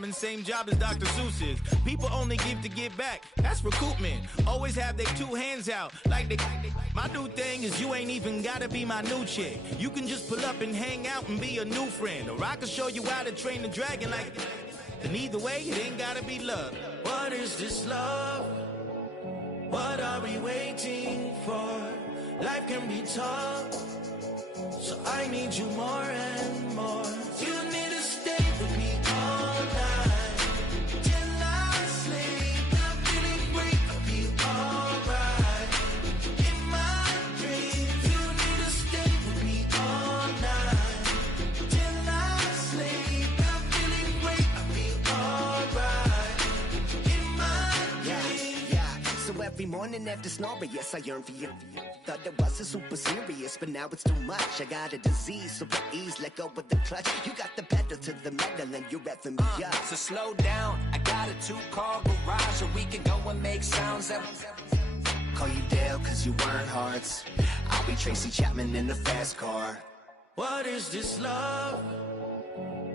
rhyming, same job as Dr. Seuss is. People only give to give back, that's recoupment. Always have their two hands out, like they. My new thing is you ain't even gotta be my new chick. You can just pull up and hang out and be a new friend. Or I can show you how to train the dragon like. And either way, it ain't gotta be love. What is this love? What are we waiting for? Life can be tough, so I need you more and more. You need to stay with me all night till I sleep. I'm feeling great, I'll be alright. In my dreams, you need to stay with me all night till I sleep. I'm feeling great, I'll be alright. In my dreams. Yeah. So every morning after snoring, yes, I yearn for you. Thought it wasn't super serious, but now it's too much. I got a disease, so with ease, let go with the clutch. You got the pedal to the metal and you're revving me up. So slow down, I got a 2-car garage, or we can go and make sounds that... Call you Dale, cause you weren't hearts. I'll be Tracy Chapman in the fast car. What is this love?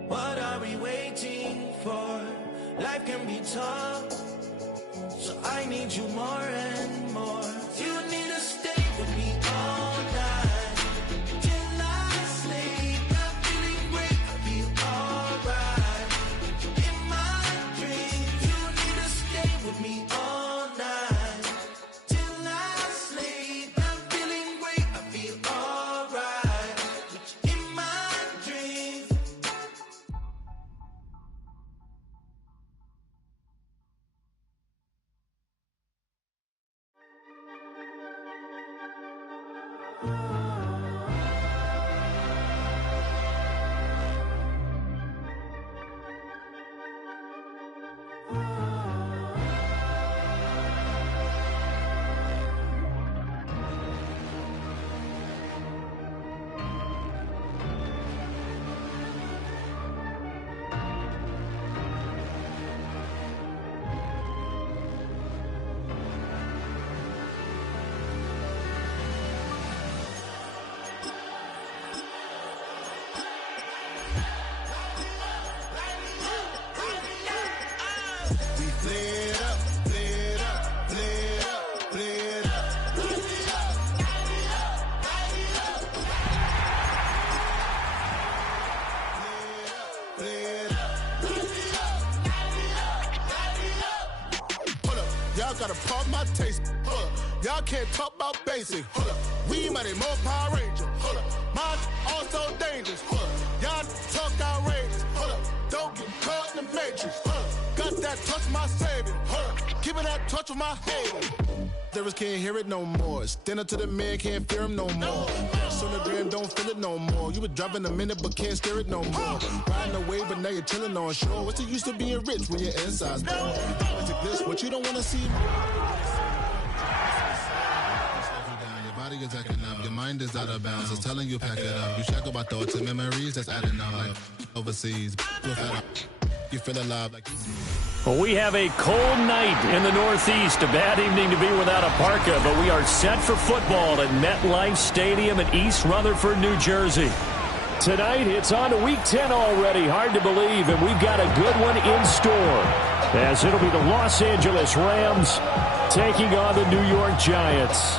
What are we waiting for? Life can be tough, so I need you more and more. You need to stay with me all night till I sleep. I'm feeling great, I'll be alright. In my dreams, you need to stay with me all night till I sleep. I'm feeling great, I'll be alright. In my dreams. Gotta pump my taste. Hold up. Y'all can't talk about basic. Hold up. We mighty more Power Ranger. Hold up. Mine also dangerous. Hold up. Y'all talk outrageous. Hold up. Don't get caught in the matrix. Hold up. Got that touch my savior. Hold up. Giving that touch with my hater. Others can't hear it no more. Stand up to the man, can't fear him no more. Sonogram, don't feel it no more. You were driving a minute, but can't steer it no more. Riding a wave, but now you're chilling on shore. What's the use of being rich when your inside's poor? This, what you don't want to see. Your body is acting up, your mind is out of bounds. It's telling you pack it up. You shackle by thoughts and memories that's adding up. Like overseas, you feel alive like you. Well, we have a cold night in the Northeast. A bad evening to be without a parka, but we are set for football at MetLife Stadium in East Rutherford, New Jersey. Tonight, it's on to Week 10 already. Hard to believe, and we've got a good one in store, as it'll be the Los Angeles Rams taking on the New York Giants.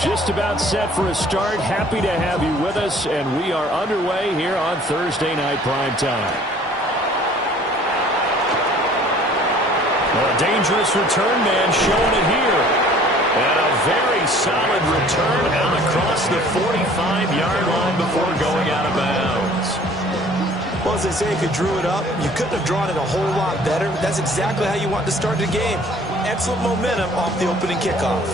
Just about set for a start. Happy to have you with us, and we are underway here on Thursday Night Primetime. A dangerous return man showing it here. And a very solid return out across the 45-yard line before going out of bounds. Well, as they say, if you drew it up, you couldn't have drawn it a whole lot better. That's exactly how you want to start the game. Excellent momentum off the opening kickoff.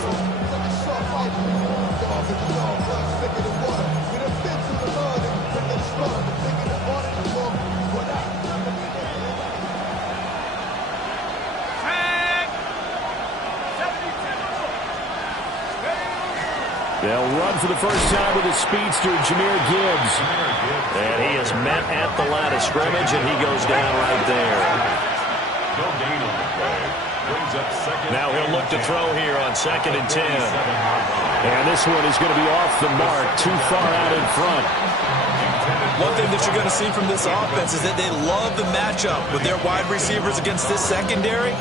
They'll run for the first time with the speedster, Jahmyr Gibbs. And he is met at the line of scrimmage, and he goes down right there. No gain on the play. Brings up second. Now he'll look to throw here on 2nd and 10. And this one is going to be off the mark, too far out in front. One thing that you're going to see from this offense is that they love the matchup with their wide receivers against this secondary.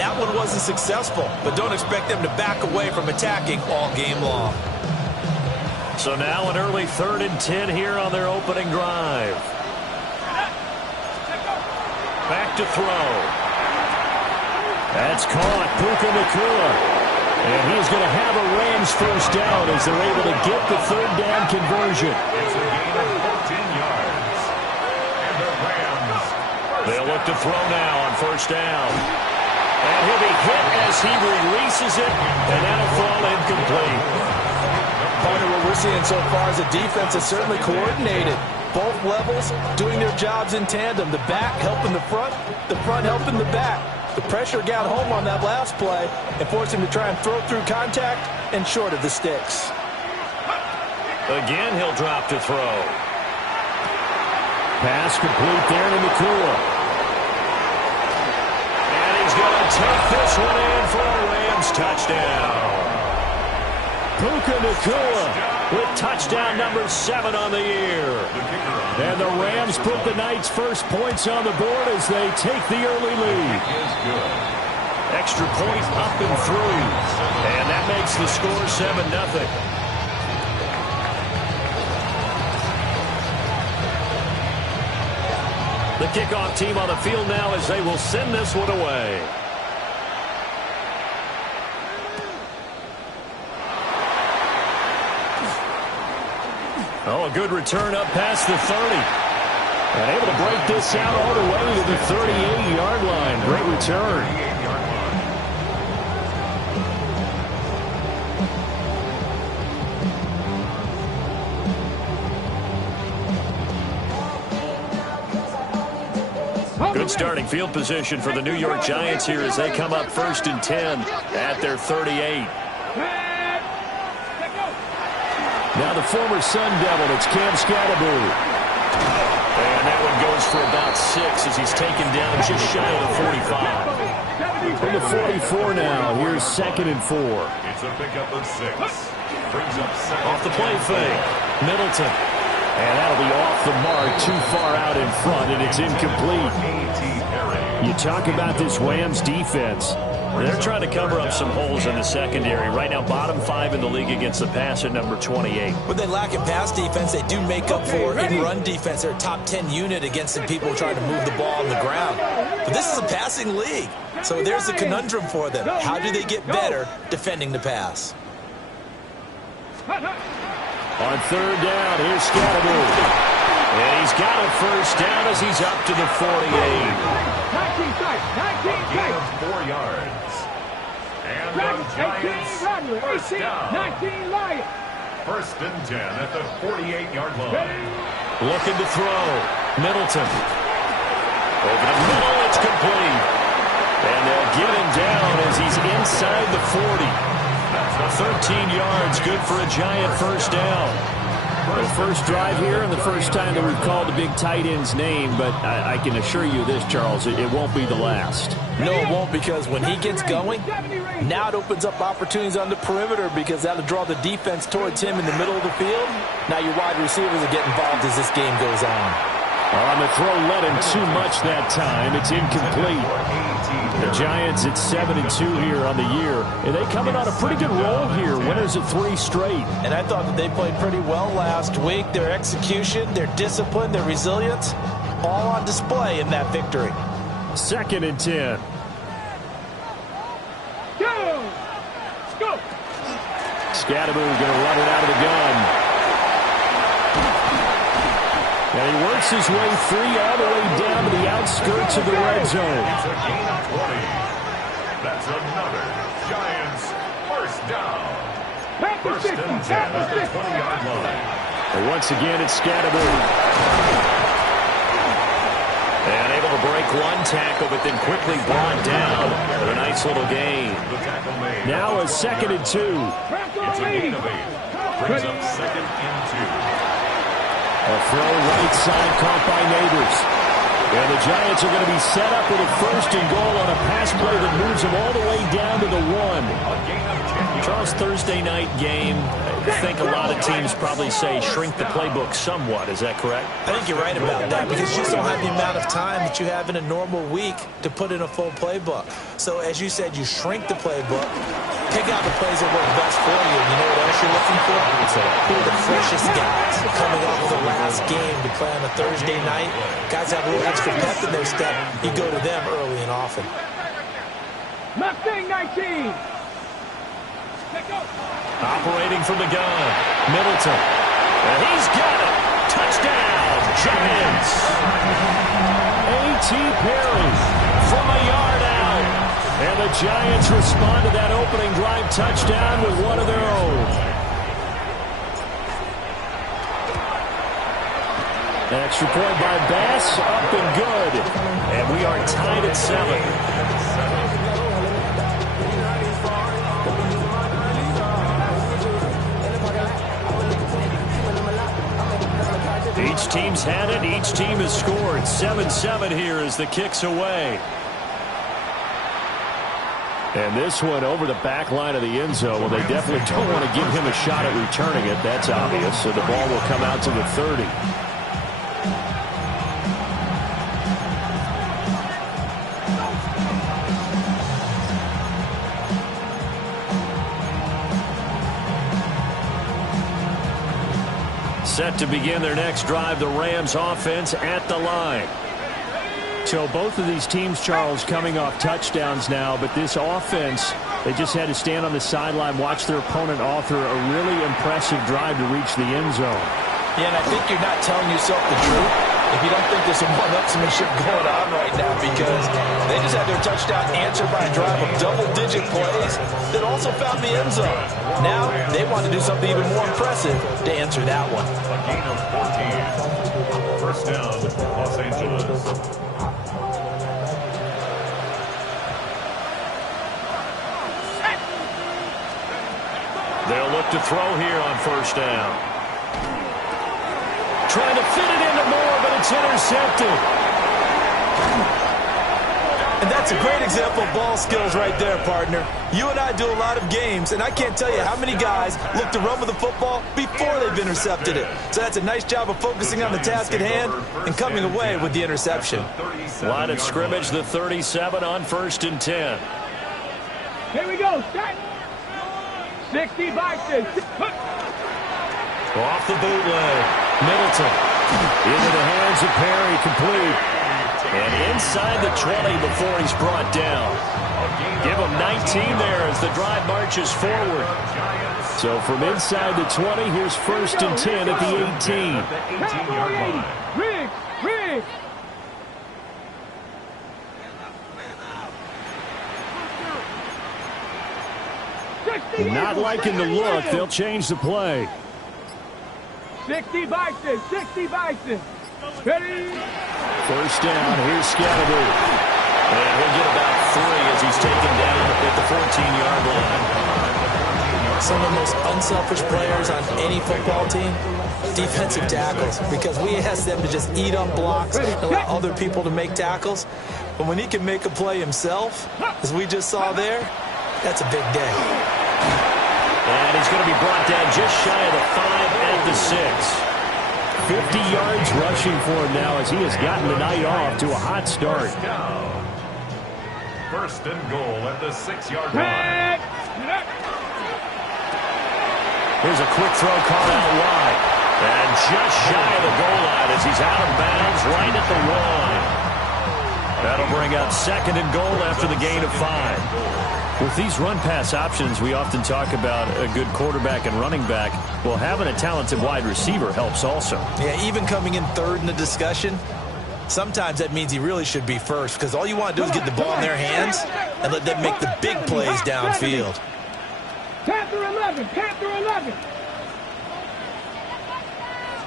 That one wasn't successful, but don't expect them to back away from attacking all game long. So now an early 3rd and 10 here on their opening drive. Back to throw. That's caught. Puka Nacua. And he's going to have a Rams first down as they're able to get the 3rd down conversion. It's a gain of 14 yards. And the Rams. They'll look to throw now on 1st down. And he'll be hit as he releases it, and that'll fall incomplete. Part of what we're seeing so far is the defense is certainly coordinated. Both levels doing their jobs in tandem. The back helping the front helping the back. The pressure got home on that last play and forced him to try and throw through contact and short of the sticks. Again, he'll drop to throw. Pass complete there to Nacua. And he's going to take this one in for a Rams touchdown. Puka Nacua with touchdown number 7 on the year. And the Rams put the Knights' first points on the board as they take the early lead. Extra point up and through. And that makes the score 7-0. The kickoff team on the field now as they will send this one away. Oh, a good return up past the 30. And able to break this out all the way to the 38-yard line. Great return. Good starting field position for the New York Giants here as they come up 1st and 10 at their 38. Now the former Sun Devil, it's Cam Scatterbury. And that one goes for about 6 as he's taken down just shy of the 45. From the 44 now, here's 2nd and 4. It's a pickup of 6. Brings up 7. Off the play fake, Middleton. And that'll be off the mark, too far out in front, and it's incomplete. You talk about this Rams defense. They're trying to cover up some holes in the secondary. Right now, bottom 5 in the league against the pass at number 28. When they lack in pass defense, they do make up for in run defense. They're a top 10 unit against the people trying to move the ball on the ground. But this is a passing league. So there's the conundrum for them. How do they get better defending the pass? On 3rd down, here's Scatterbury. And he's got a first down as he's up to the 48. A gain of 4 yards. And the Giants first down. 1st and 10 at the 48-yard line. Looking to throw. Middleton. Over the middle, it's complete. And they'll get him down as he's inside the 40. 13 yards, good for a Giant first down. The first drive here and the first time that we've called the big tight end's name, but I can assure you this, Charles, it won't be the last. No, it won't, because when he gets going, now it opens up opportunities on the perimeter because that'll draw the defense towards him in the middle of the field. Now your wide receivers will get involved as this game goes on. On the throw, led him too much that time. It's incomplete. The Giants at 7-2 here on the year. And they coming on a pretty good roll here. Winners of 3 straight. And I thought that they played pretty well last week. Their execution, their discipline, their resilience, all on display in that victory. 2nd and 10. Scatterbury going to run it out of the gun. And he works his way free all the way down to the outskirts of the red zone. It's a gain of 20. That's another Giants first down. 1st and 10 at the 20-yard line. And once again, it's Scatterbury. And able to break one tackle, but then quickly brought down for a nice little gain. The tackle made. Now a 2nd and 2. It's a gain of 8. brings up 2nd and 2. A throw right side caught by Neighbors. And the Giants are going to be set up with a 1st and goal on a pass play that moves them all the way down to the 1. Charles, Thursday night game, I think a lot of teams probably say shrink the playbook somewhat. Is that correct? I think you're right about that because you just don't have the amount of time that you have in a normal week to put in a full playbook. So as you said, you shrink the playbook, pick out the plays that work best for you. You know what else you're looking for? Who are the freshest guys coming off the last game to play on a Thursday night? Guys have a little extra pep in their step. You go to them early and often. Mustang 19. Operating from the gun, Middleton. And he's got it. Touchdown, Giants. A.T. Perry from a yard out. And the Giants respond to that opening drive touchdown with one of their own. Extra point by Bass, up and good. And we are tied at 7. Each team's had it. Each team has scored. 7-7 here as the kick's away. And this one over the back line of the end zone. Well, they definitely don't want to give him a shot at returning it. That's obvious. So the ball will come out to the 30. Set to begin their next drive, the Rams offense at the line. So both of these teams, Charles, coming off touchdowns now, but this offense, they just had to stand on the sideline, watch their opponent author a really impressive drive to reach the end zone. Yeah, and I think you're not telling yourself the truth if you don't think there's some one-upsmanship going on right now, because they just had their touchdown answered by a drive of double-digit plays that also found the end zone. Now they want to do something even more impressive to answer that one. A gain of 14. First down, Los Angeles. They'll look to throw here on first down. Trying to fit it into Moore, but it's intercepted. And that's a great example of ball skills right there, partner. You and I do a lot of games, and I can't tell you how many guys look to run with the football before they've intercepted it. So that's a nice job of focusing on the task at hand and coming away with the interception. Line of scrimmage, the 37 on 1st and 10. Here we go. Start. 60 Bison. Off the bootleg. Middleton. Into the hands of Perry, complete. And inside the 20 before he's brought down. Give him 19 there as the drive marches forward. So from inside the 20, here's 1st and 10 at the 18. 18-yard line. Riggs. Not liking the look. They'll change the play. 60 Bison. 60 Bison. Ready? First down. Here's Scatterby. And he'll get about 3 as he's taken down at the 14-yard line. Some of the most unselfish players on any football team, defensive tackles, because we ask them to just eat up blocks and allow other people to make tackles. But when he can make a play himself, as we just saw there, that's a big day. And he's going to be brought down just shy of the 5 at the 6. 50 yards rushing for him now as he has gotten the night off to a hot start. First and goal at the 6-yard line. Here's a quick throw caught out wide. And just shy of the goal line as he's out of bounds right at the 1. That'll bring up 2nd and goal after the gain of 5. With these run-pass options, we often talk about a good quarterback and running back. Well, having a talented wide receiver helps also. Yeah, even coming in 3rd in the discussion, sometimes that means he really should be first, because all you want to do is get the ball in their hands and let them make the big plays downfield. Panther 11. Panther 11.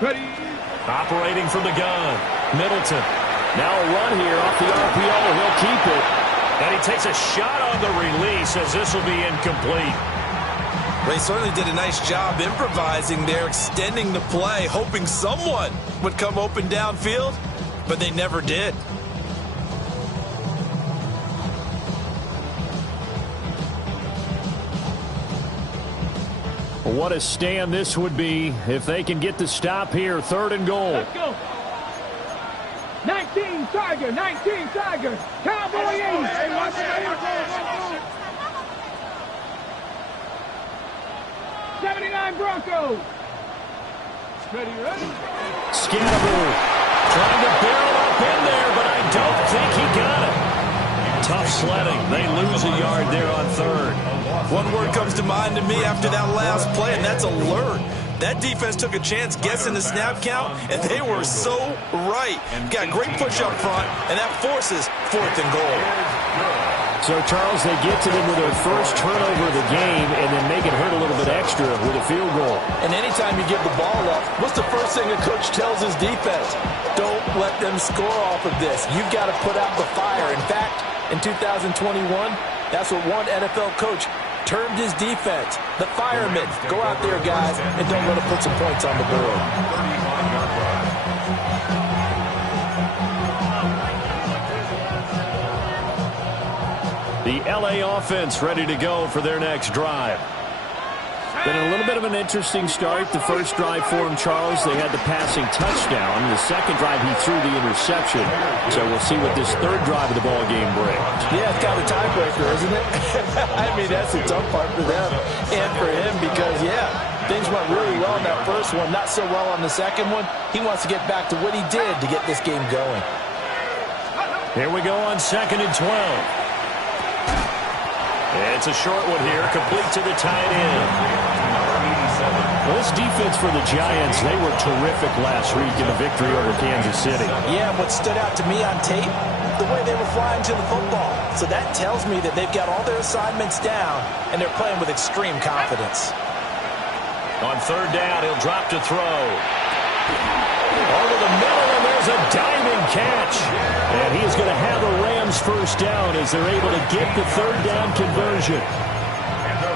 Ready? Operating from the gun. Middleton. Now a run here off the RPO. He'll keep it. And he takes a shot on the release as this will be incomplete. They certainly did a nice job improvising there, extending the play, hoping someone would come open downfield, but they never did. What a stand this would be if they can get the stop here. 3rd and goal. Let's go. 19 Tiger, 19 Tiger. Cowboy 8. 79 Broncos. Ready, ready. Scannaboo trying to barrel up in there, but I don't think he got it. Tough sledding. They lose a yard there on 3rd. One word comes to mind to me after that last play, and that's alert. That defense took a chance guessing the snap count, and they were so right. Got great push up front, and that forces 4th and goal. So, Charles, they get to them with their first turnover of the game and then make it hurt a little bit extra with a field goal. And anytime you give the ball up, what's the first thing a coach tells his defense? Don't let them score off of this. You've got to put out the fire. In fact, in 2021, that's what one NFL coach termed his defense. The firemen. Go out there, guys, and don't let them put some points on the board. The LA offense ready to go for their next drive. Been a little bit of an interesting start. The first drive for him, Charles, they had the passing touchdown. The second drive, he threw the interception. So we'll see what this 3rd drive of the ball game brings. Yeah, it's kind of a tiebreaker, isn't it? I mean, that's the tough part for them and for him because, yeah, things went really well in that first one, not so well on the second one. He wants to get back to what he did to get this game going. Here we go on 2nd and 12. It's a short one here, complete to the tight end. Well, this defense for the Giants, they were terrific last week in the victory over Kansas City. Yeah, what stood out to me on tape, the way they were flying to the football. So that tells me that they've got all their assignments down, and they're playing with extreme confidence. On 3rd down, he'll drop to throw. Over the middle, and there's a diving catch. And he is going to have a Rams first down as they're able to get the 3rd down conversion.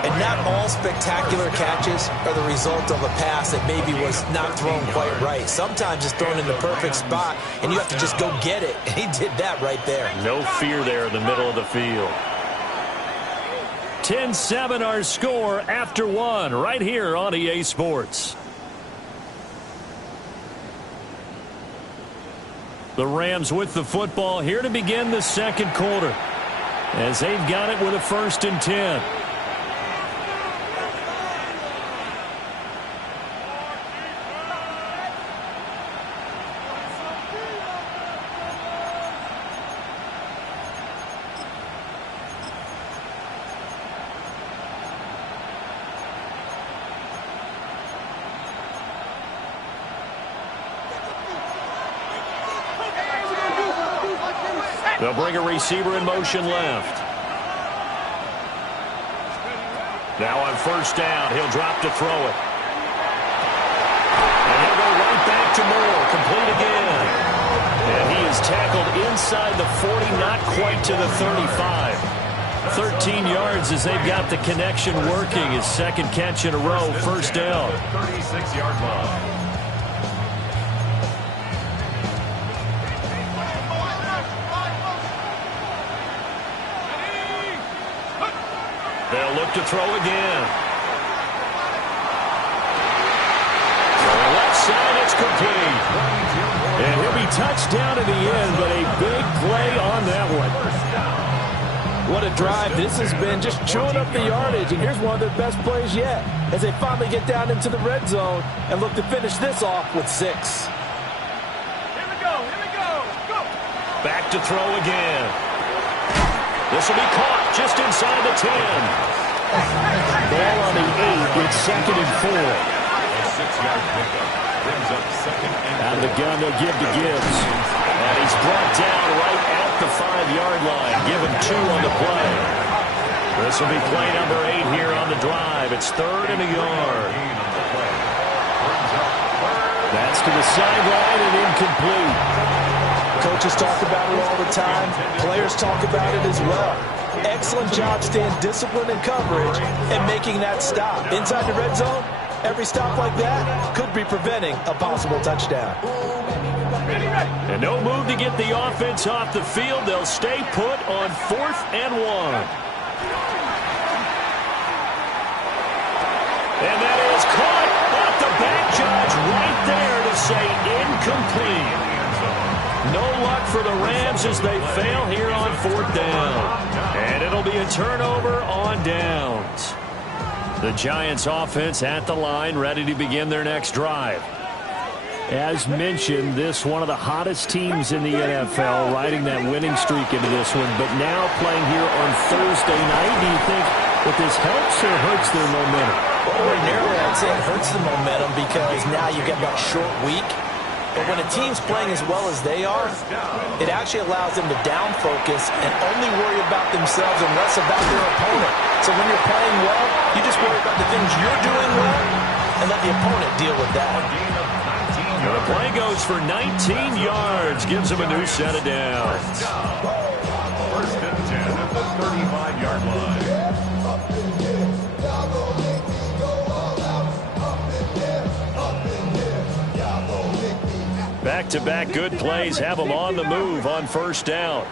And not all spectacular catches are the result of a pass that maybe was not thrown quite right. Sometimes it's thrown in the perfect spot, and you have to just go get it. And he did that right there. No fear there in the middle of the field. 10-7 our score after 1 right here on EA Sports. The Rams with the football here to begin the 2nd quarter as they've got it with a 1st and 10. They'll bring a receiver in motion left. Now on 1st down, he'll drop to throw it. And he'll go right back to Moore, complete again. And he is tackled inside the 40, not quite to the 35. 13 yards as they've got the connection working. His 2nd catch in a row, 1st down. 36-yard line. They'll look to throw again. Left side, it's complete. And he'll be touched down in the end, but a big play on that one. What a drive this has been, just chewing up the yardage. And here's one of their best plays yet as they finally get down into the red zone and look to finish this off with 6. Here we go. Go. Back to throw again. This will be caught just inside the 10. Ball on the 8. It's 2nd and 4. A 6-yard pickup brings up 2nd and 4. Out of the gun, they'll give to Gibbs. And he's brought down right at the 5-yard line. Give him 2 on the play. This will be play number 8 here on the drive. It's 3rd and a yard. That's to the sideline and incomplete. Coaches talk about it all the time. Players talk about it as well. Excellent job staying disciplined in coverage and making that stop. Inside the red zone, every stop like that could be preventing a possible touchdown. And no move to get the offense off the field. They'll stay put on 4th and 1. And that is caught off the back, Judge, right there to say incomplete. No luck for the Rams as they fail here on 4th down. And it'll be a turnover on downs. The Giants offense at the line, ready to begin their next drive. As mentioned, this one of the hottest teams in the NFL, riding that winning streak into this one, but now playing here on Thursday night. Do you think that this helps or hurts their momentum? Well, ordinarily, I'd say it hurts the momentum because now you get that short week. But when a team's playing as well as they are, it actually allows them to down focus and only worry about themselves and less about their opponent. So when you're playing well, you just worry about the things you're doing well and let the opponent deal with that. The play goes for 19 yards, gives him a new set of downs. 1st and 10 at the 35-yard line. Back-to-back good plays have them on the move on 1st down.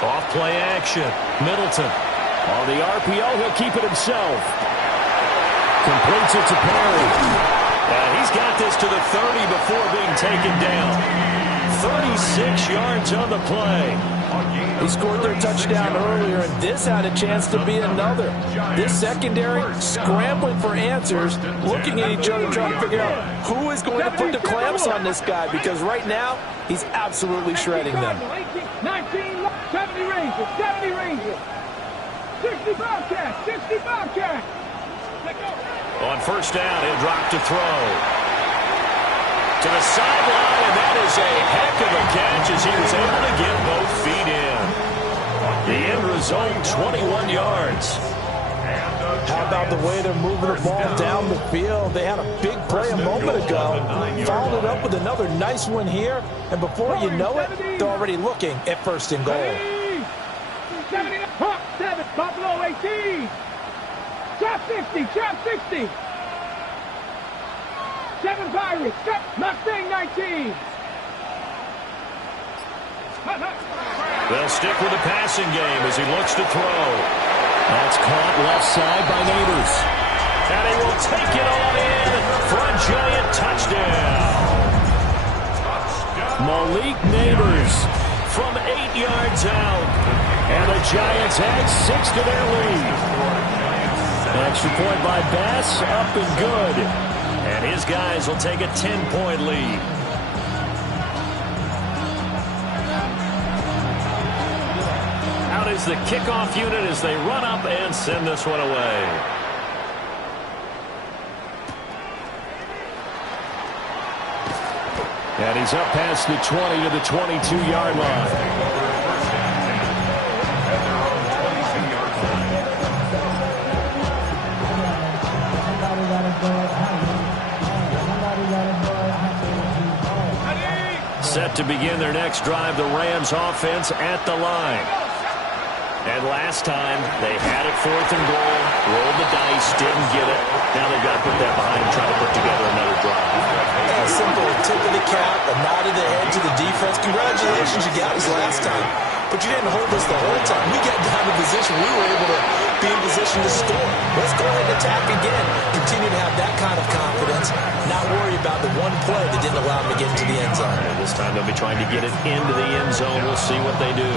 Off play action. Middleton. On the RPO, he'll keep it himself. Completes it to Perry. And he's got this to the 30 before being taken down. 36 yards on the play. He scored their touchdown earlier, and this had a chance to be another. This secondary scrambling for answers, looking at each other, trying to figure out who is going to put the clamps on this guy, because right now he's absolutely shredding them. 19, 70 Rangers, 70 Rangers. 65 catch, 65 catch. On 1st down, he'll drop to throw. To the sideline, and that is a heck of a catch as he was able to get both feet in. The end result, 21 yards. How about the way they're moving the ball down the field? They had a big play a moment ago. Followed it up with another nice one here. And before you know it, they're already looking at 1st and goal. 70, Hawk 7, Buffalo 18. Trap 60, trap 60. 7 Pirates, Mustang 19. They'll stick with the passing game as he looks to throw. That's caught left side by Neighbors. And he will take it on in for a Giant touchdown. Malik Neighbors from 8 yards out. And the Giants add 6 to their lead. Extra point by Bass, up and good. And his guys will take a 10-point lead. Out is the kickoff unit as they run up and send this one away. And he's up past the 20 to the 22-yard line. Set to begin their next drive, the Rams offense at the line. And last time, they had it 4th and goal, rolled the dice, didn't get it. Now they've got to put that behind them, try to put together another drive. A simple tip of the cap, a nod of the head to the defense. Congratulations, you got us last time. But you didn't hold us the whole time. We got down to position. We were able to be in position to score. Let's go ahead and attack again. Continue to have that kind of confidence. Not worry about the one play that didn't allow them to get into the end zone. And this time they'll be trying to get it into the end zone. We'll see what they do.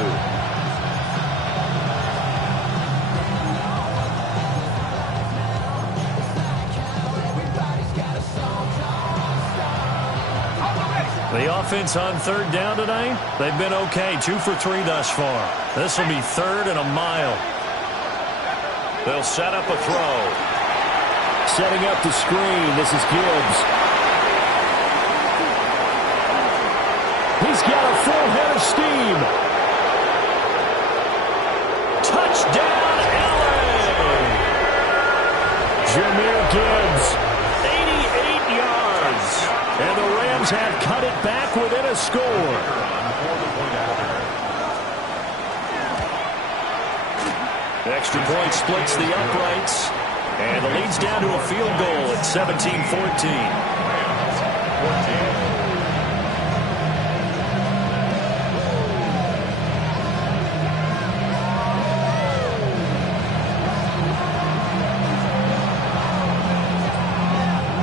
The offense on 3rd down tonight, they've been okay. 2 for 3 thus far. This will be 3rd and a mile. They'll set up a throw. Setting up the screen. This is Gibbs. He's got a full head of steam. Touchdown, LA! Jahmyr Gibbs, 88 yards. And the Rams have cut it back within a score. Extra point splits the uprights. And the lead's down to a field goal at 17-14.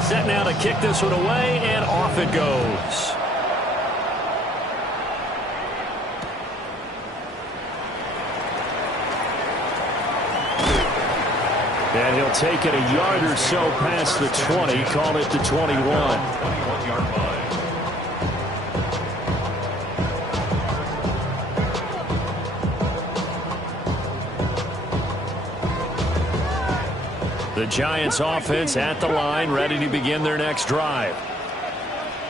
Set now to kick this one away, and off it goes. And he'll take it a yard or so past the 20, call it the 21. 21-yard line. The Giants offense at the line, ready to begin their next drive.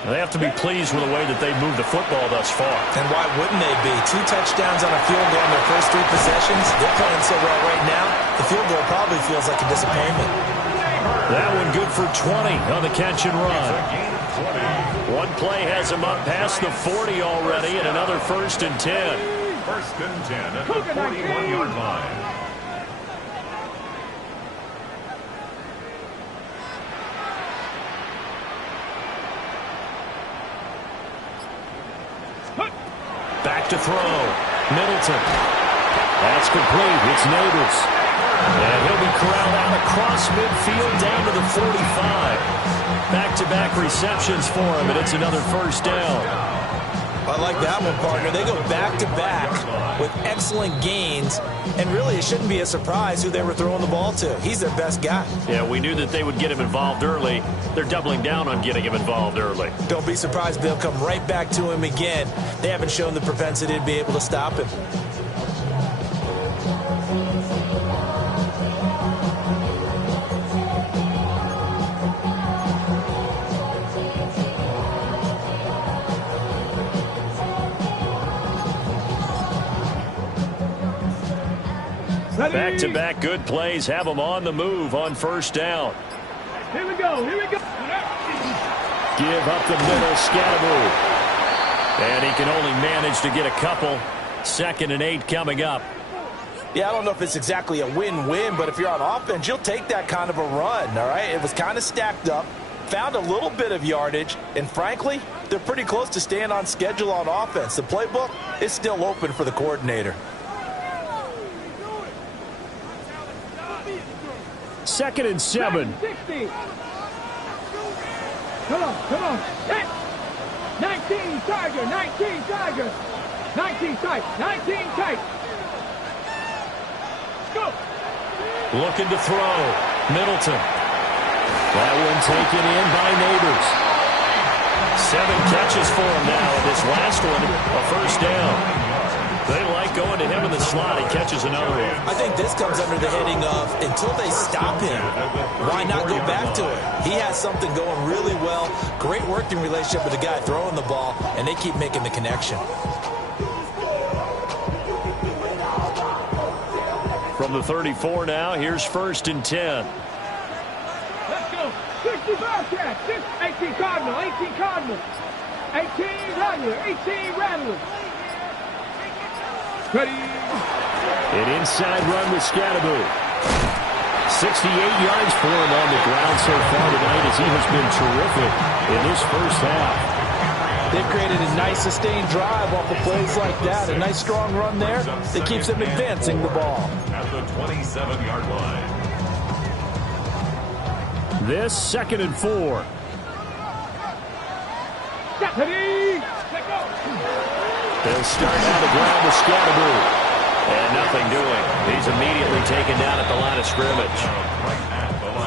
They have to be pleased with the way that they've moved the football thus far. And why wouldn't they be? 2 touchdowns on a field goal in their first 3 possessions. They're playing so well right now, the field goal probably feels like a disappointment. That one good for 20 on the catch and run. One play has him up past the 40 already, and another 1st and 10. 1st and 10 at the 41-yard line. Back to throw. Middleton. That's complete. It's Neighbors. And he'll be corralled out across midfield down to the 45. Back-to-back receptions for him, and it's another 1st down. I like that one, partner. They go back-to-back with excellent gains, and really it shouldn't be a surprise who they were throwing the ball to. He's their best guy. Yeah, we knew that they would get him involved early. They're doubling down on getting him involved early. Don't be surprised they'll come right back to him again. They haven't shown the propensity to be able to stop him. Back-to-back good plays have them on the move on 1st down. Here we go. Here we go. Give up the middle, Scatteroo. And he can only manage to get a couple. 2nd and 8 coming up. Yeah, I don't know if it's exactly a win-win, but if you're on offense, you'll take that kind of a run, all right? It was kind of stacked up, found a little bit of yardage, and frankly, they're pretty close to staying on schedule on offense. The playbook is still open for the coordinator. 2nd and 7. 60. Come on. Hit. 19 Tiger, 19 Tiger. 19 tight, 19 tight. Go. Looking to throw. Middleton. That one taken in by Neighbors. 7 catches for him now. This last one, a 1st down. They like going to him in the slot. He catches another one. I think this comes under the heading of until they stop him, why not go back to it? He has something going really well. Great working relationship with the guy throwing the ball, and they keep making the connection. From the 34 now, here's 1st and 10. Let's go. 60 Bearcats. 18 Cardinal. 18 Cardinal. 18 Rattler. 18 Rattler. Ready. An inside run with Scatteroo. 68 yards for him on the ground so far tonight as he has been terrific in this 1st half. They've created a nice sustained drive off of plays like that. A nice strong run there that keeps them advancing the ball. At the 27-yard line. This 2nd and 4. Ready. Let go. They'll start on the ground with Scatteroo. And nothing doing. He's immediately taken down at the line of scrimmage.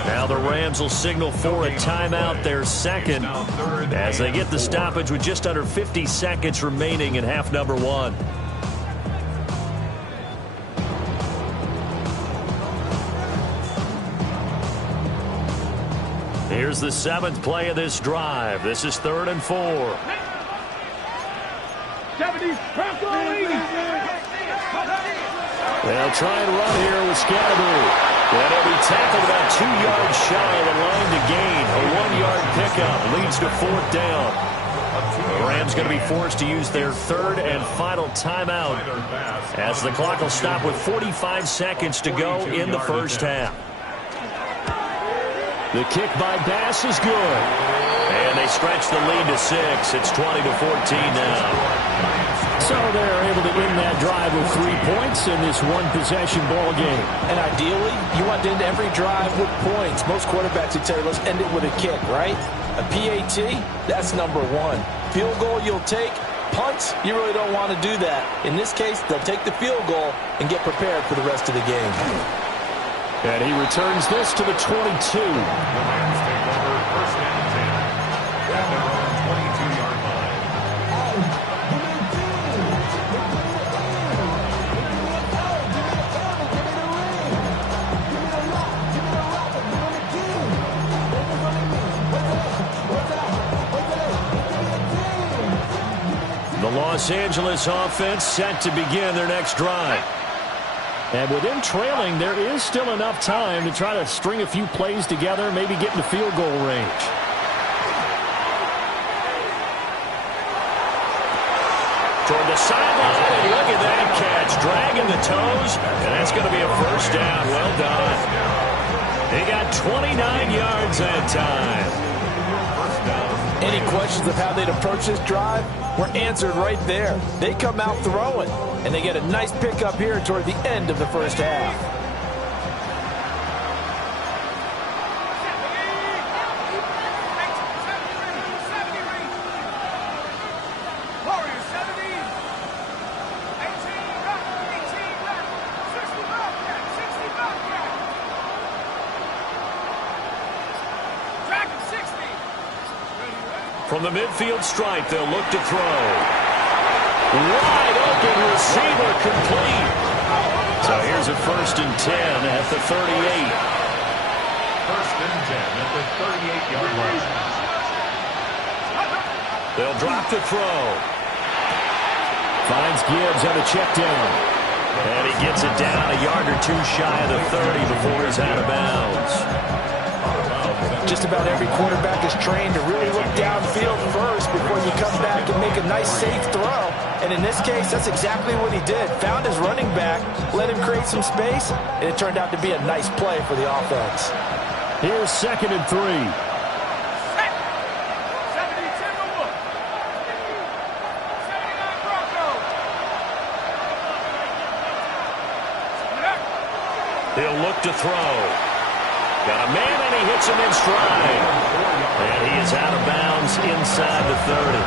Now the Rams will signal for a timeout, their 2nd, as they get the stoppage with just under 50 seconds remaining in half number 1. Here's the 7th play of this drive. This is 3rd and 4. 70. They'll try and run here with Scatteroo. And he'll be tackled about 2 yards shy of the line to gain. A 1-yard pickup leads to 4th down. The Rams team's going to be forced to use their third and final timeout as the clock will stop with 45 seconds to go in the first half. The kick by Bass is good. And they stretch the lead to 6. It's 20-14 now. So they're able to end that drive with 3 points in this one-possession ball game. And ideally, you want to end every drive with points. Most quarterbacks would tell you, let's end it with a kick, right? A PAT, that's number 1. Field goal you'll take. Punts, you really don't want to do that. In this case, they'll take the field goal and get prepared for the rest of the game. And he returns this to the 22. The Rams take over first and 10 at their own 22-yard line. The Los Angeles offense set to begin their next drive. And with them trailing, there is still enough time to try to string a few plays together, maybe get in the field goal range. Toward the sideline, and look at that catch, dragging the toes, and that's going to be a first down. Well done. They got 29 yards that time. Any questions of how they'd approach this drive were answered right there. They come out throwing, and they get a nice pickup here toward the end of the first half. From the midfield stripe, they'll look to throw. Wide open receiver complete. So here's a first and 10 at the 38. First and 10 at the 38-yard line. They'll drop the throw. Finds Gibbs on a check down. And he gets it down a yard or two shy of the 30 before he's out of bounds. Just about every quarterback is trained to really look downfield first before you come back and make a nice, safe throw. And in this case, that's exactly what he did. Found his running back, let him create some space, and it turned out to be a nice play for the offense. Here's 2nd and 3. He'll look to throw. Got a man, and he hits him in stride. And he is out of bounds inside the 30.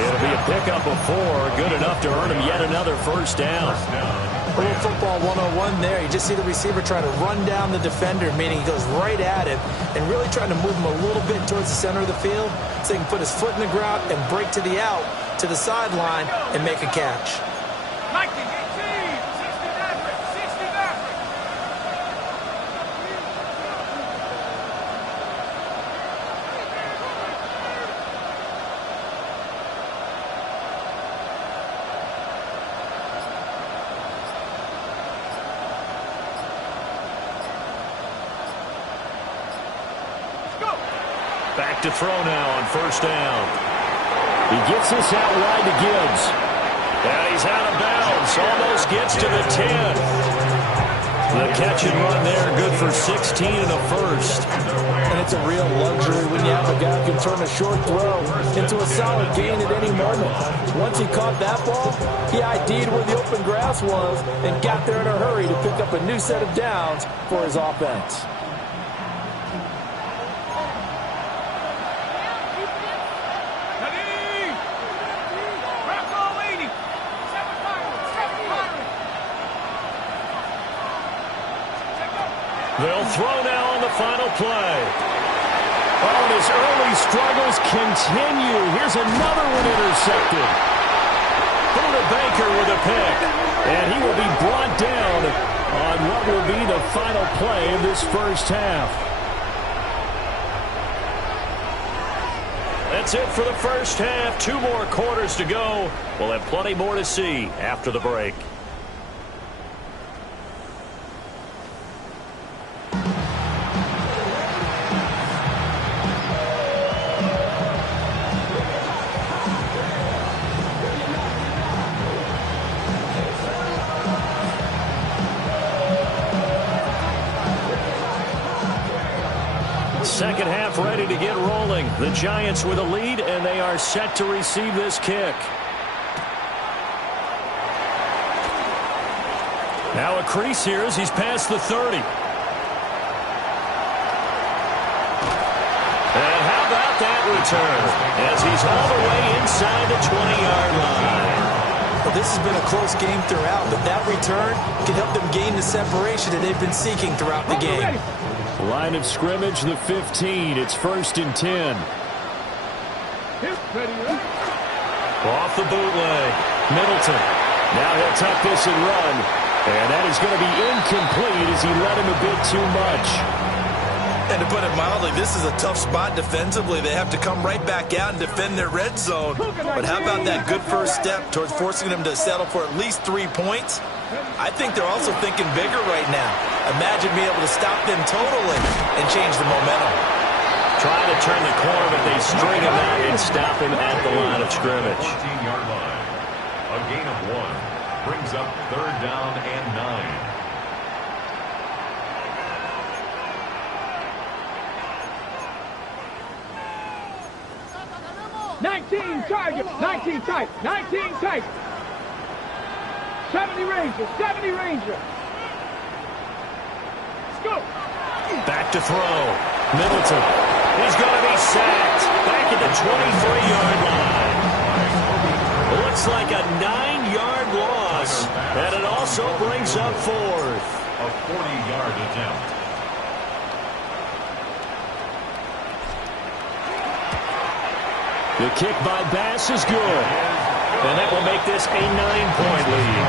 It'll be a pickup of 4, good enough to earn him yet another first down. A little football 101 there. You just see the receiver trying to run down the defender, meaning he goes right at him and really trying to move him a little bit towards the center of the field so he can put his foot in the ground and break to the out, to the sideline, and make a catch. Back to throw now on first down. He gets this out wide to Gibbs. And he's out of bounds. Almost gets to the 10. The catch and run there, good for 16 and a first. And it's a real luxury when you have a guy who can turn a short throw into a solid gain at any moment. Once he caught that ball, he ID'd where the open grass was and got there in a hurry to pick up a new set of downs for his offense. They'll throw now on the final play. Oh, and his early struggles continue. Here's another one intercepted. Buda Baker with a pick. And he will be brought down on what will be the final play of this first half. That's it for the first half. 2 more quarters to go. We'll have plenty more to see after the break. second half ready to get rolling. The Giants with a lead, and they are set to receive this kick. Now a crease here as he's past the 30. And how about that return as he's all the way inside the 20-yard line. Well, this has been a close game throughout, but that return can help them gain the separation that they've been seeking throughout the game. Line of scrimmage, the 15. It's 1st and 10. Off the bootleg. Middleton. Now he'll tuck this and run. And that is going to be incomplete as he led him a bit too much. And to put it mildly, this is a tough spot defensively. They have to come right back out and defend their red zone. But how about that good first step towards forcing them to settle for at least 3 points? I think they're also thinking bigger right now. Imagine being able to stop them totally and change the momentum. Trying to turn the corner, but they string him out and stop him at the line of scrimmage. 14-yard line. A gain of 1 brings up 3rd down and 9. 19 target, 19 tight, 19 tight. 70 Ranger, 70 Ranger. Let's go. Back to throw. Middleton. He's going to be sacked. Back at the 23-yard line. Looks like a 9-yard loss. And it also brings up 4th. A 40-yard attempt. The kick by Bass is good. And that will make this a 9-point lead.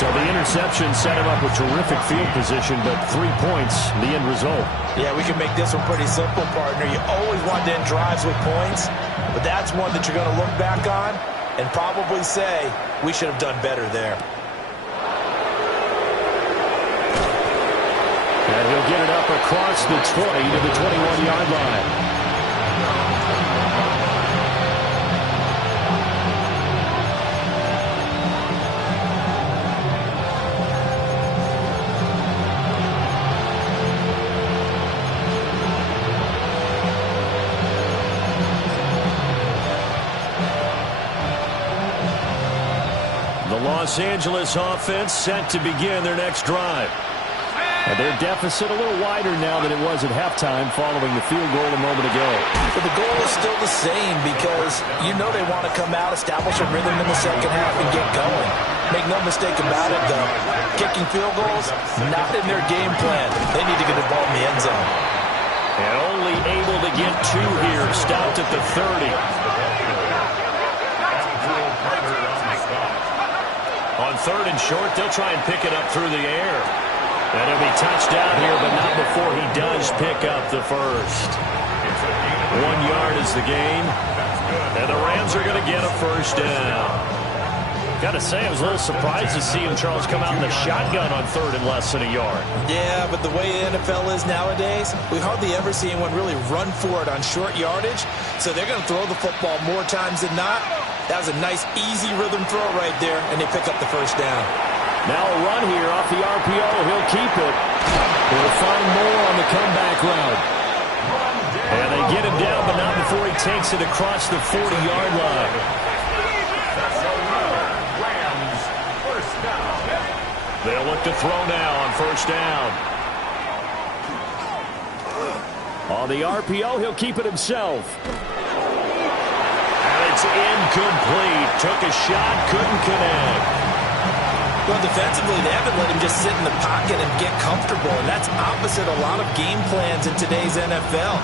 So the interception set him up with terrific field position, but 3 points, the end result. Yeah, we can make this one pretty simple, partner. You always want to end drives with points, but that's one that you're going to look back on and probably say, we should have done better there. And he'll get it up across the 20 to the 21-yard line. Los Angeles offense set to begin their next drive. And their deficit a little wider now than it was at halftime following the field goal a moment ago. But the goal is still the same because you know they want to come out, establish a rhythm in the second half, and get going. Make no mistake about it, though. Kicking field goals, not in their game plan. They need to get the ball in the end zone. And only able to get 2 here. Stopped at the 30. On 3rd and short, they'll try and pick it up through the air. And he'll be touched down here, but not before he does pick up the first. 1 yard is the gain. And the Rams are going to get a first down. Got to say, I was a little surprised to see him, Charles, come out in the shotgun on 3rd and less than a yard. Yeah, but the way the NFL is nowadays, we hardly ever see anyone really run for it on short yardage. So they're going to throw the football more times than not. That was a nice, easy rhythm throw right there, and they pick up the first down. Now a run here off the RPO. He'll keep it. He'll find more on the comeback route. And they get him down, but not before he takes it across the 40-yard line. They'll look to throw now on first down. On the RPO, he'll keep it himself. It's incomplete. Took a shot, couldn't connect. Well, defensively, they haven't let him just sit in the pocket and get comfortable, and that's opposite a lot of game plans in today's NFL.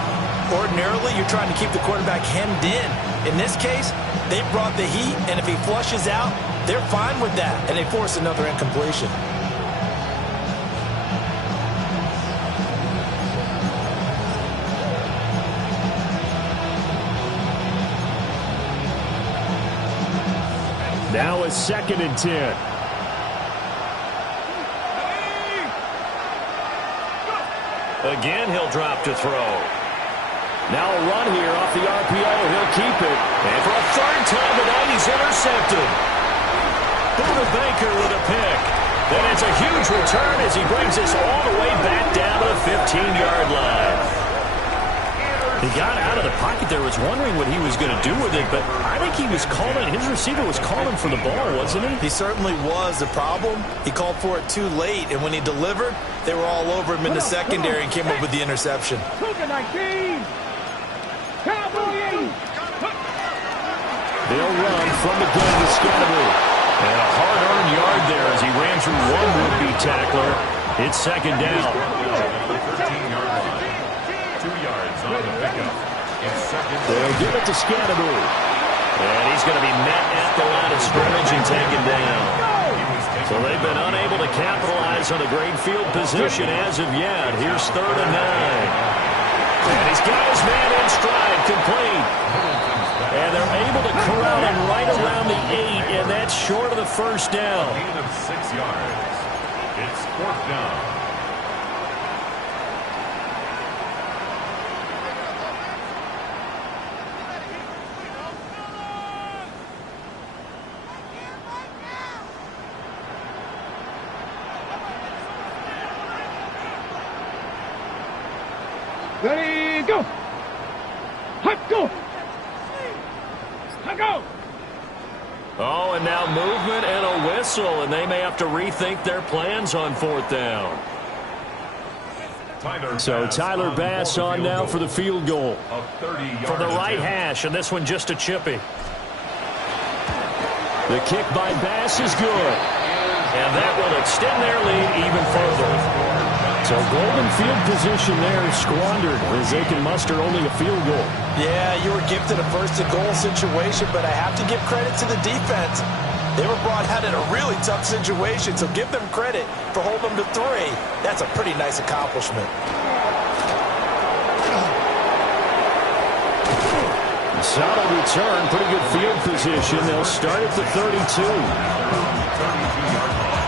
Ordinarily, you're trying to keep the quarterback hemmed in. In this case, they brought the heat, and if he flushes out, they're fine with that, and they force another incompletion. Now a 2nd and 10. Again, he'll drop to throw. Now a run here off the RPO. He'll keep it. And for a 3rd time tonight, he's intercepted. Buda Baker with a pick. And it's a huge return as he brings us all the way back down to the 15-yard line. He got out of the pocket there, was wondering what he was going to do with it, but I think he was calling, his receiver was calling for the ball, wasn't he? He certainly was. The problem, he called for it too late, and when he delivered, they were all over him in the secondary and came up with the interception. They'll run from the gun to Scatterby. And a hard-earned yard there as he ran through one would-be tackler. It's second down. 13-yard line. 2 yards on the pickup. It's second. They'll give it to Scatterby. And he's going to be met at the line of scrimmage and taken down. So they've been unable to capitalize on a great field position as of yet. Here's 3rd and 9. And he's got his man in stride, complete. And they're able to corral him right around the 8, and that's short of the first down. A gain of 6 yards. It's 4th down. Ready, go! Hot, go! Hot, go! Oh, and now movement and a whistle, and they may have to rethink their plans on 4th down. So Tyler Bass on now for the field goal. From the right hash, and this one just a chippy. The kick by Bass is good. And that will extend their lead even further. So golden field position there squandered as they can muster only a field goal. Yeah, you were gifted a first-and-goal situation, but I have to give credit to the defense. They were brought out in a really tough situation, so give them credit for holding them to 3. That's a pretty nice accomplishment. Solid return, pretty good field position. They'll start at the 32. 32-yard line.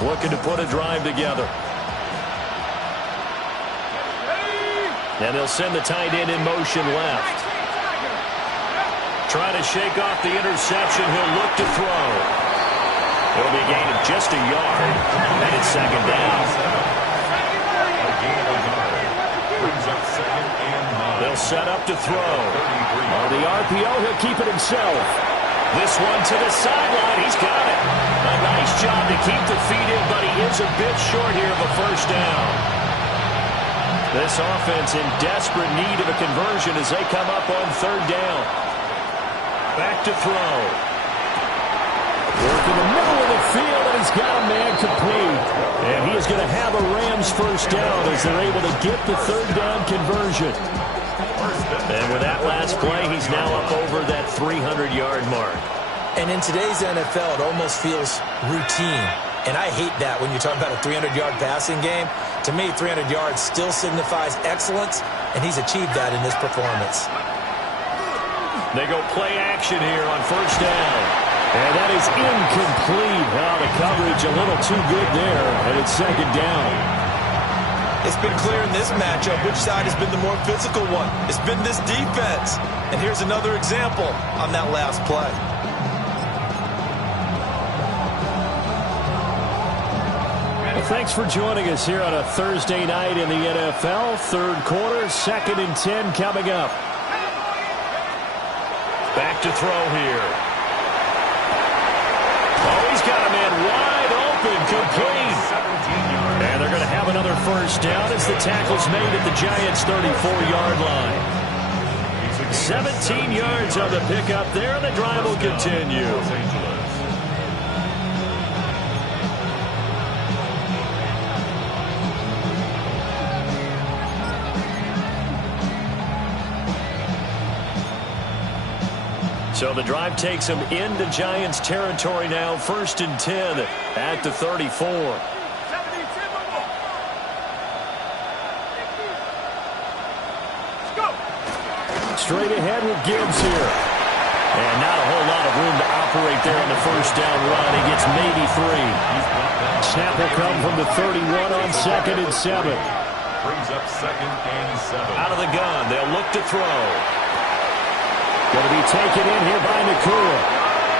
Looking to put a drive together. And they'll send the tight end in motion left. Trying to shake off the interception. He'll look to throw. It'll be a gain of just a yard. And it's second down. A gain of a yard. Brings up 2nd and 9. They'll set up to throw. On the RPO, he'll keep it himself. This one to the sideline. He's got it. A nice job to keep the feet in, but he is a bit short here of a first down. This offense in desperate need of a conversion as they come up on 3rd down. Back to throw. Work in the middle of the field, and he's got a man complete. And he is going to have a Rams first down as they're able to get the 3rd down conversion. And with that last play, he's now up over that 300-yard mark. And in today's NFL, it almost feels routine. And I hate that when you talk about a 300-yard passing game. To me, 300 yards still signifies excellence, and he's achieved that in this performance. They go play action here on first down. And that is incomplete. Now the coverage a little too good there, and it's second down. It's been clear in this matchup which side has been the more physical one. It's been this defense. And here's another example on that last play. Thanks for joining us here on a Thursday night in the NFL. 3rd quarter, 2nd and 10 coming up. Back to throw here. Oh, he's got a man wide open, complete. And they're going to have another first down as the tackle's made at the Giants' 34-yard line. 17 yards on the pickup there, and the drive will continue. So the drive takes them into Giants territory now. 1st and 10 at the 34. Straight ahead with Gibbs here. And not a whole lot of room to operate there on the first down run. He gets maybe 3. Snap will come from the 31 on 2nd and 7. Brings up 2nd and 7. Out of the gun, they'll look to throw. Going to be taken in here by Nakua.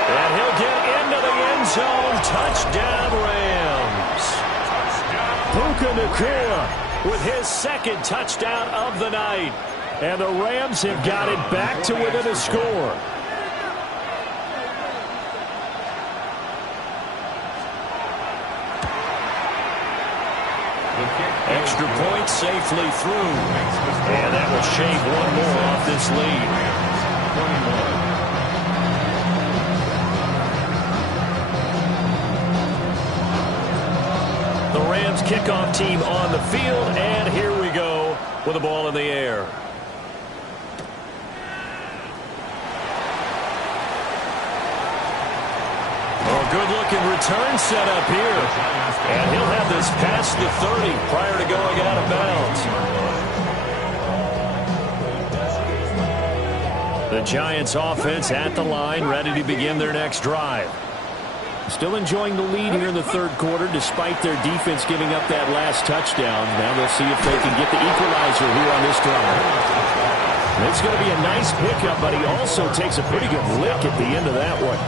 And he'll get into the end end zone. Touchdown, Rams. Puka Nacua with his second touchdown of the night. And the Rams have got it back to within a score. Extra point safely through. And that will shave one more off this lead. 21. The Rams kickoff team on the field, and here we go with the ball in the air. Good-looking return set up here. And he'll have this past the 30 prior to going out of bounds. The Giants offense at the line, ready to begin their next drive. Still enjoying the lead here in the third quarter, despite their defense giving up that last touchdown. Now they'll see if they can get the equalizer here on this drive. And it's going to be a nice pickup, but he also takes a pretty good lick at the end of that one.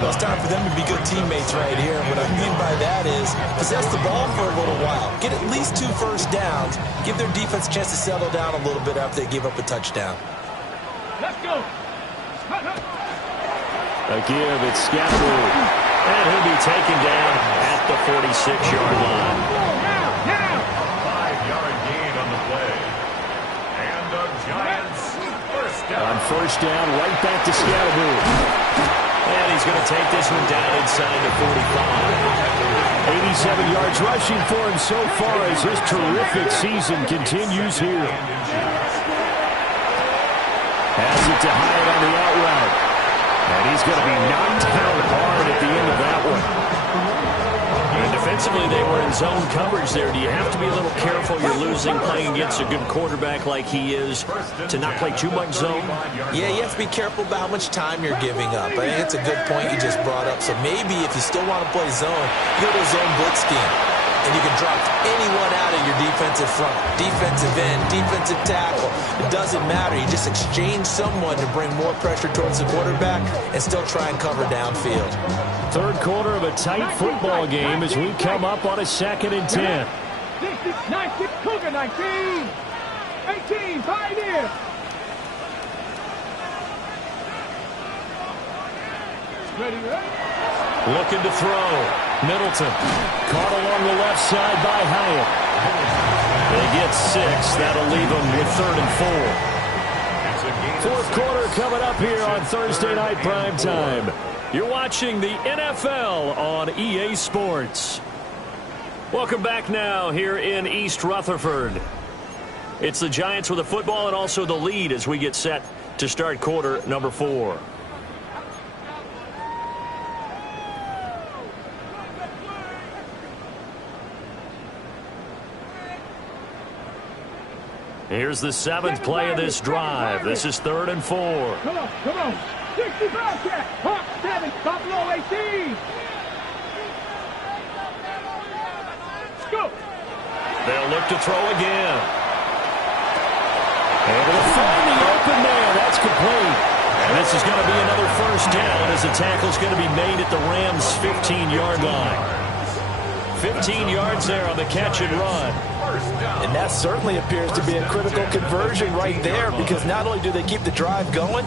Well, it's time for them to be good teammates right here. What I mean by that is possess the ball for a little while. Get at least 2 first downs. Give their defense a chance to settle down a little bit after they give up a touchdown. Let's go. A give, it's Scatteroo. And he'll be taken down at the 46-yard line. 5-yard gain on the play. And the Giants first down. On first down, right back to Scatteroo. And he's going to take this one down inside the 45. 87 yards rushing for him so far as his terrific season continues here. Has it to Hyatt on the out route. And he's going to be knocked down hard at the end of that one. And defensively, they were in zone coverage there. Do you have to be a little careful? You're losing playing against a good quarterback like he is to not play too much zone? Yeah, you have to be careful about how much time you're giving up. I think it's a good point you just brought up. So maybe if you still want to play zone, go to a zone blitz scheme. And you can drop anyone out of your defensive front, defensive end, defensive tackle. It doesn't matter. You just exchange someone to bring more pressure towards the quarterback and still try and cover downfield. Third quarter of a tight football game as we come up on a 2nd and 10. 19, Cougar 19, 18, 5 here. Ready? Looking to throw. Middleton. Caught along the left side by Hyatt. They get 6. That'll leave them with 3rd and 4. Fourth quarter coming up here on Thursday Night Primetime. You're watching the NFL on EA Sports. Welcome back now here in East Rutherford. It's the Giants with the football and also the lead as we get set to start quarter number 4. Here's the 7th play of this drive. This is 3rd and 4. Come on. 65 cat. Hawk 7. Buffalo 18. Let's go. They'll look to throw again. And it'll find the open man. That's complete. And this is going to be another first down as the tackle's going to be made at the Rams' 15-yard line. 15 yards there on the catch and run. And that certainly appears to be a critical conversion right there, because not only do they keep the drive going,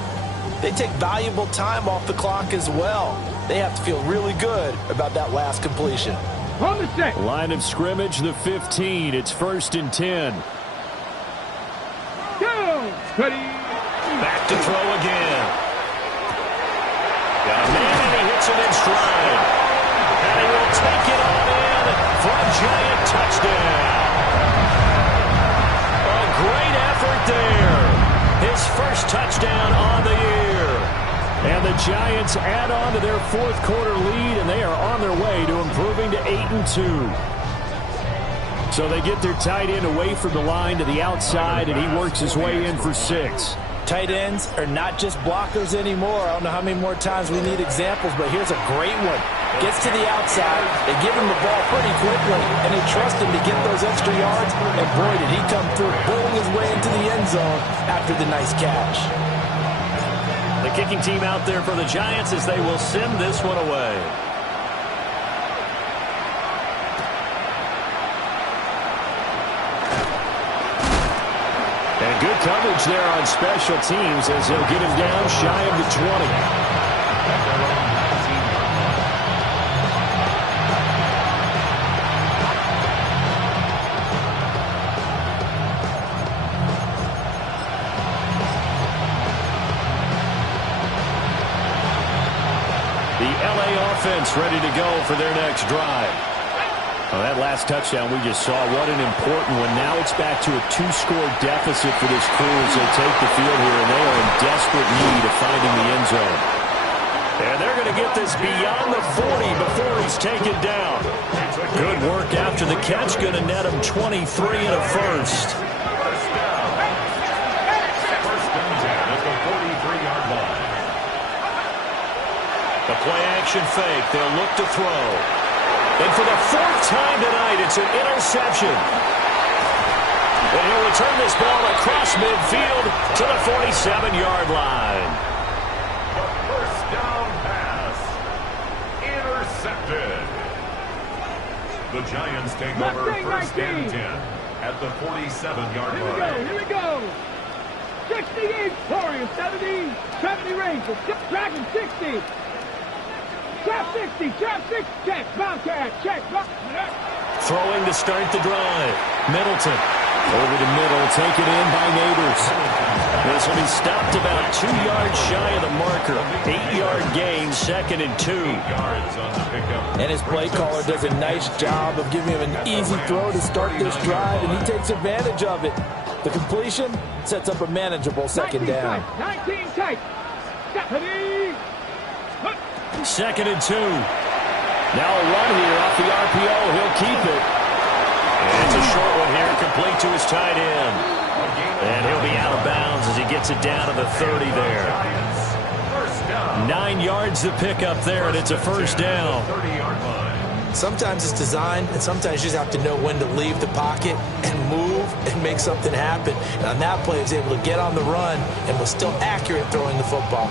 they take valuable time off the clock as well. They have to feel really good about that last completion. Line of scrimmage, the 15. It's 1st and 10. Go! Ready? Back to throw again. Got a man, and he hits him in stride. And he will take it on in for a Giant touchdown. A great effort there. His first touchdown on the year. And the Giants add on to their 4th quarter lead, and they are on their way to improving to 8-2. So they get their tight end away from the line to the outside, and he works his way in for 6. Tight ends are not just blockers anymore. I don't know how many more times we need examples, but here's a great one. Gets to the outside, they give him the ball pretty quickly, and they trust him to get those extra yards, and boy, did he come through, bulling his way into the end zone after the nice catch. The kicking team out there for the Giants as they will send this one away. And good coverage there on special teams as he'll get him down shy of the 20. Offense ready to go for their next drive. Well, that last touchdown we just saw, what an important one. Now it's back to a 2-score deficit for this crew as they take the field here, and they are in desperate need of finding the end zone. And they're going to get this beyond the 40 before he's taken down. Good work after the catch, going to net him 23 and a first. First and 10 at the 43-yard line. The play-action fake. They'll look to throw. And for the 4th time tonight, it's an interception. And he'll return this ball across midfield to the 47-yard line. The first down pass. Intercepted. The Giants take over first and 10 at the 47-yard line. Here we go. 68, Florian, 70 Rangers, Dragon 60. Trap 60, check, Bobcat, check, Throwing to start the drive. Middleton over the middle, taken in by Neighbors. This will be stopped about 2 yards shy of the marker. 8-yard gain, 2nd and 2. 8 yards on the pickup. And his play caller does a nice job of giving him an easy throw to start this drive, and he takes advantage of it. The completion sets up a manageable second down. 19 tight. 2nd and 2. Now a run here off the RPO. He'll keep it. And it's a short one here, complete to his tight end. And he'll be out of bounds as he gets it down to the 30 there. 9 yards to pick up there, and it's a first down. Sometimes it's designed, and sometimes you just have to know when to leave the pocket and move and make something happen. And on that play, he was able to get on the run and was still accurate throwing the football.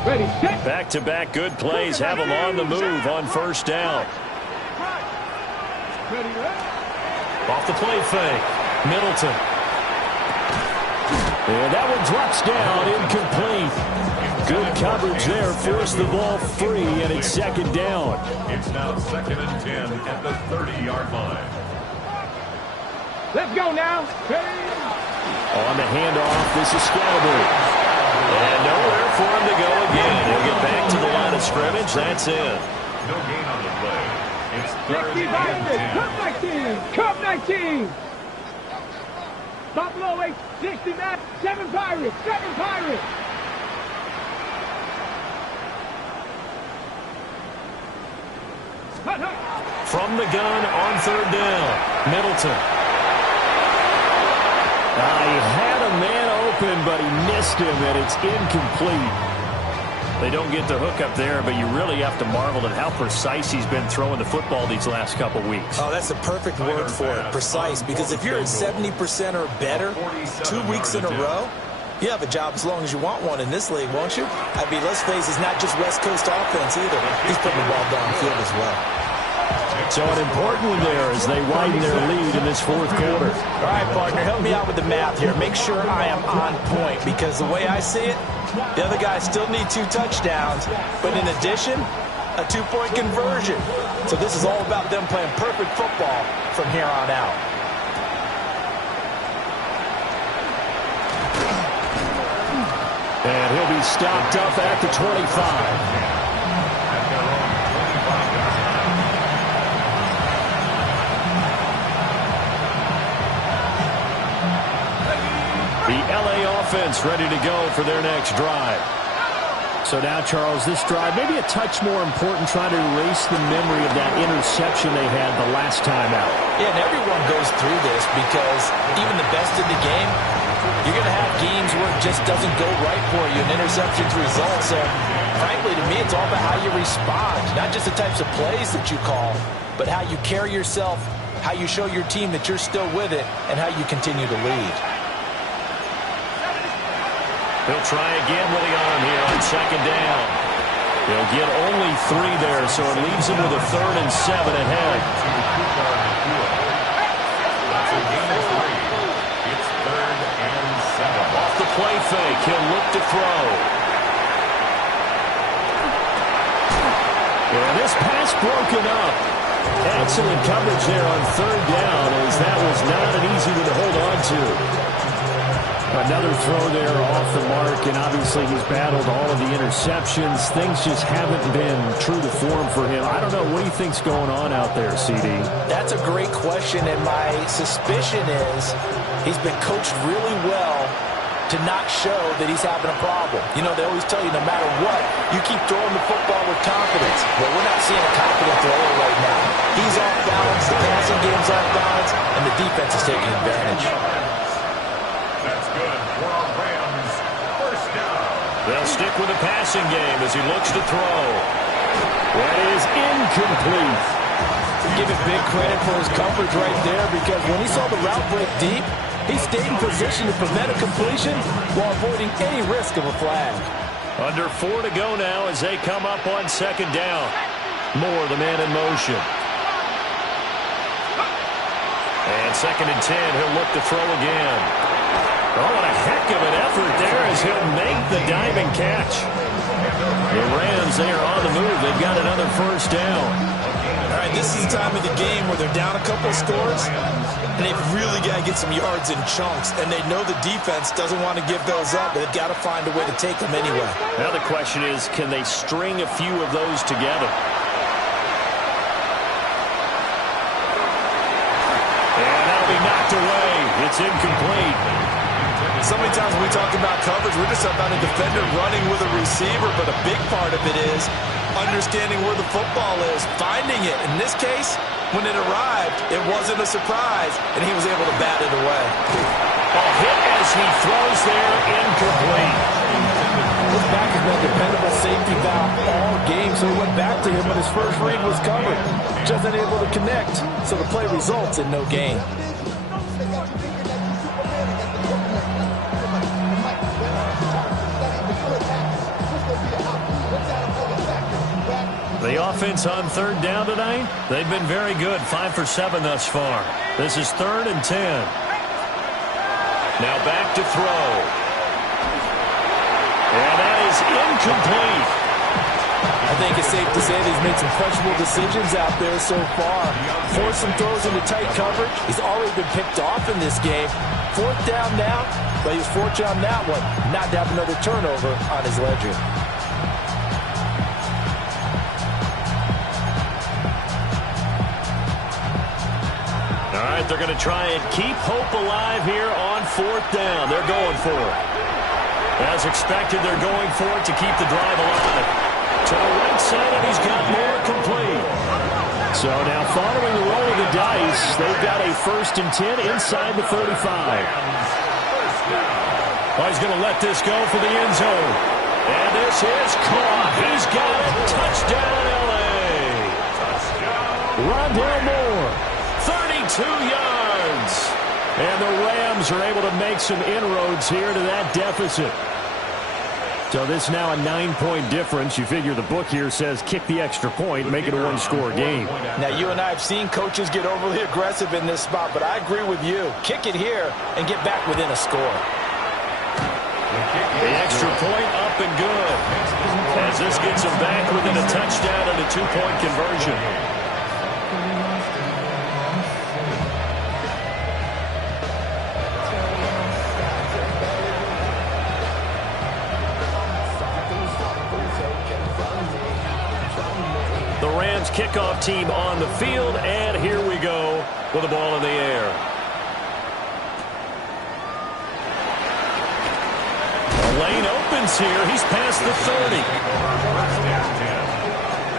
Ready, set. Back-to-back good plays have him on the move on first down. Off the play fake. Middleton. And that one drops down, incomplete. Good coverage there, forced the ball free, and it's 2nd down. It's now 2nd and 10 at the 30-yard line. Let's go now. On the handoff, this is Scalabry. And nowhere for him to go again. He'll get back to the line of scrimmage. That's it. No gain on the play. It's 3rd and 10. Cup 19. Buffalo 8, 69, 7 Pirates. From the gun on 3rd down. Middleton. He had a man open, but he missed him, and it's incomplete. They don't get the hook up there, but you really have to marvel at how precise he's been throwing the football these last couple weeks. Oh, that's the perfect word for it, precise, because if you're at 70% or better 2 weeks in a row, you have a job as long as you want one in this league, won't you? I mean, let's face it, it's not just West Coast offense either. He's putting the ball downfield as well. So an important one there as they widen their lead in this 4th quarter. All right, partner, help me out with the math here. Make sure I am on point, because the way I see it, the other guys still need 2 touchdowns, but in addition, a 2-point conversion. So this is all about them playing perfect football from here on out. And he'll be stopped up at the 25. The LA offense ready to go for their next drive. So now, Charles, this drive maybe a touch more important, trying to erase the memory of that interception they had the last time out. Yeah, and everyone goes through this because even the best in the game, you're going to have games where it just doesn't go right for you, and interceptions result. So, frankly, to me, it's all about how you respond, not just the types of plays that you call, but how you carry yourself, how you show your team that you're still with it, and how you continue to lead. He'll try again with the arm here on second down. He'll get only 3 there, so it leaves him with a 3rd and 7 ahead. It's 3rd and 7. Off the play fake, he'll look to throw. And this pass broken up. Excellent coverage there on 3rd down, as that was not an easy one to hold on to. Another throw there off the mark, and obviously he's battled all of the interceptions. Things just haven't been true to form for him. I don't know. What do you think's going on out there, CD? That's a great question, and my suspicion is he's been coached really well to not show that he's having a problem. You know, they always tell you no matter what, you keep throwing the football with confidence. Well, we're not seeing a confident thrower right now. He's off balance, the passing game's off balance, and the defense is taking advantage. That's good for our Rams. First down. They'll stick with the passing game as he looks to throw. That is incomplete. Give it big credit for his coverage right there, because when he saw the route break deep, he stayed in position to prevent a completion while avoiding any risk of a flag. Under 4 to go now as they come up on second down. Moore, the man in motion. And 2nd and 10, he'll look to throw again. Oh, what a heck of an effort there as he'll make the diving catch. The Rams, they are on the move. They've got another first down. All right, this is the time of the game where they're down a couple of scores, and they've really got to get some yards in chunks, and they know the defense doesn't want to give those up, but they've got to find a way to take them anyway. Now the question is, can they string a few of those together? And that'll be knocked away. It's incomplete. So many times when we talk about coverage, we're just about a defender running with a receiver, but a big part of it is understanding where the football is, finding it. In this case, when it arrived, it wasn't a surprise, and he was able to bat it away. A hit as he throws there, incomplete. This back has been a dependable safety valve all game, so he went back to him when his first read was covered. Just unable to connect, so the play results in no gain. The offense on 3rd down tonight, they've been very good, 5 for 7 thus far. This is 3rd and 10. Now back to throw. And that is incomplete. I think it's safe to say that he's made some questionable decisions out there so far. Forced some throws into tight coverage. He's already been picked off in this game. 4th down now, but he was fortunate on that one not to have another turnover on his ledger. All right, they're going to try and keep hope alive here on 4th down. They're going for it. As expected, they're going for it to keep the drive alive. To the right side, and he's got more complete. So now following the roll of the dice, they've got a 1st and 10 inside the 35. Oh, he's going to let this go for the end zone. And this is caught. He's got it. Touchdown, L.A. Rondale Moore. 32 yards. And the Rams are able to make some inroads here to that deficit. So this now a 9-point difference. You figure the book here says kick the extra point, make it a 1-score game. Now, you and I have seen coaches get overly aggressive in this spot, but I agree with you. Kick it here and get back within a score. The extra point up and good. As this gets them back within a touchdown and a 2-point conversion. Kickoff team on the field, and here we go with the ball in the air. The lane opens here. He's past the 30.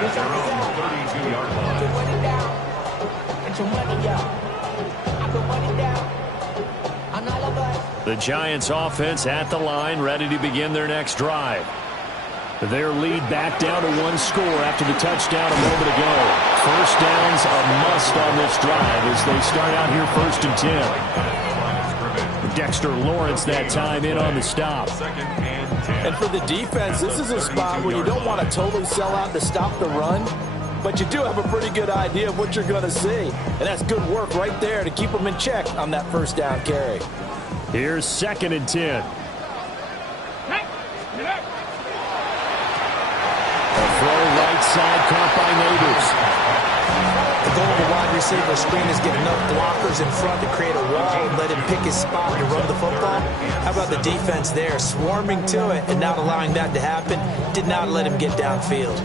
At their own 32-yard line. The Giants offense at the line, ready to begin their next drive. Their lead back down to 1 score after the touchdown a moment ago. First down's a must on this drive as they start out here 1st and 10. Dexter Lawrence that time in on the stop. And for the defense, this is a spot where you don't want to totally sell out to stop the run, but you do have a pretty good idea of what you're going to see. And that's good work right there to keep them in check on that first down carry. Here's 2nd and 10. A throw right side caught by Neighbors. The goal of the wide receiver screen is get enough blockers in front to create a wall and let him pick his spot to run the football. How about the defense there, swarming to it and not allowing that to happen? Did not let him get downfield.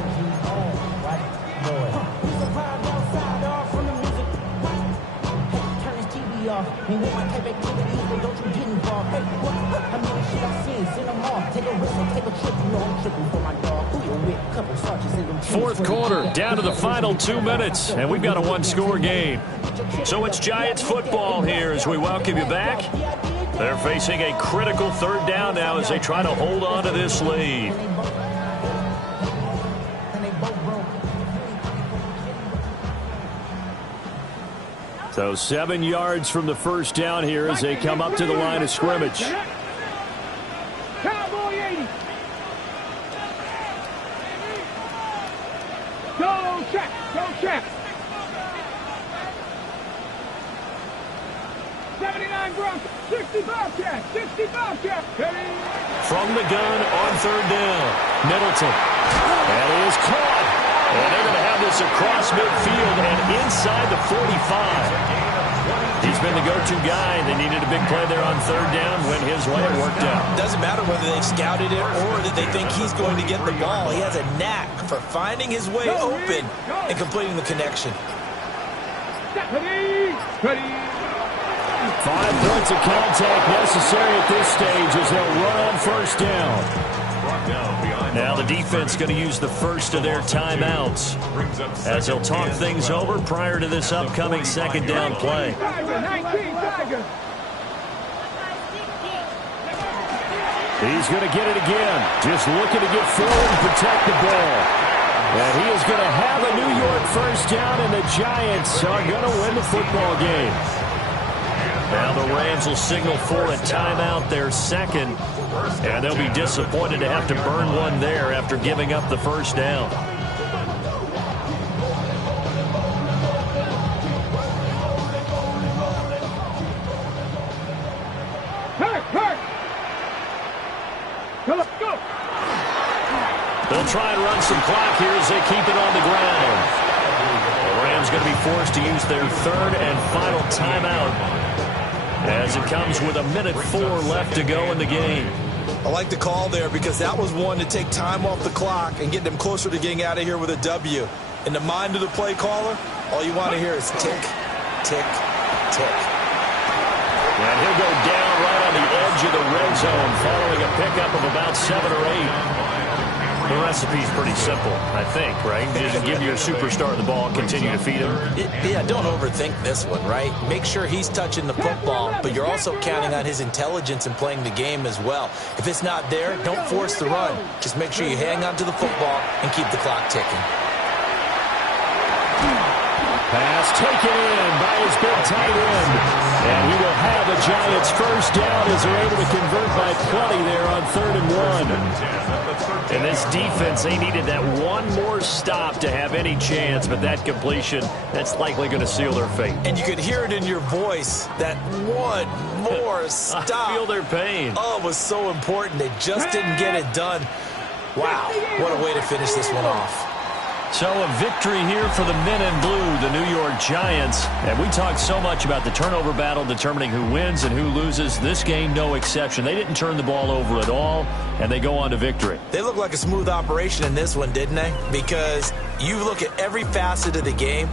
Fourth quarter, down to the final 2 minutes, and we've got a one-score game. So it's Giants football here as we welcome you back. They're facing a critical 3rd down now as they try to hold on to this lead. So 7 yards from the first down here as they come up to the line of scrimmage. Cowboy 80. Go check. Go check. 79 Broncos. 65 check. 65 check. From the gun on 3rd down. Middleton. And he is caught. And they're going to have this across midfield and inside the 45. He's been the go-to guy. They needed a big play there on 3rd down. Went his way. It worked out. Doesn't matter whether they've scouted it or that they think he's going to get the ball. He has a knack for finding his way open and completing the connection. 5 points of contact necessary at this stage as they'll run on 1st down. Now the defense going to use the first of their timeouts as they'll talk things over prior to this upcoming 2nd down play. He's going to get it again. Just looking to get forward and protect the ball. And he is going to have a New York 1st down, and the Giants are going to win the football game. Now the Rams will signal for a timeout, their 2nd. And they'll be disappointed to have to burn one there after giving up the 1st down. They'll try and run some clock here as they keep it on the ground. The Rams going to be forced to use their 3rd and final timeout as it comes with 1:04 left to go in the game. I like the call there because that was one to take time off the clock and get them closer to getting out of here with a W. In the mind of the play caller, all you want to hear is tick, tick, tick. And he'll go down right on the edge of the red zone following a pickup of about 7 or 8. The recipe's pretty simple, I think, right? Just give your superstar the ball, continue to feed him. Yeah, don't overthink this one, right? Make sure he's touching the football, but you're also counting on his intelligence in playing the game as well. If it's not there, don't force the run. Just make sure you hang on to the football and keep the clock ticking. Pass taken in by his big tight end. And he will have a Giants 1st down as they're able to convert by plenty there on 3rd and 1. And this defense, they needed that one more stop to have any chance, but that completion, that's likely going to seal their fate. And you could hear it in your voice, that one more stop. I feel their pain. Oh, it was so important. They just didn't get it done. Wow, what a way to finish this one off. So a victory here for the men in blue, the New York Giants. And we talked so much about the turnover battle determining who wins and who loses. This game, no exception. They didn't turn the ball over at all, and they go on to victory. They look like a smooth operation in this one, didn't they? Because you look at every facet of the game,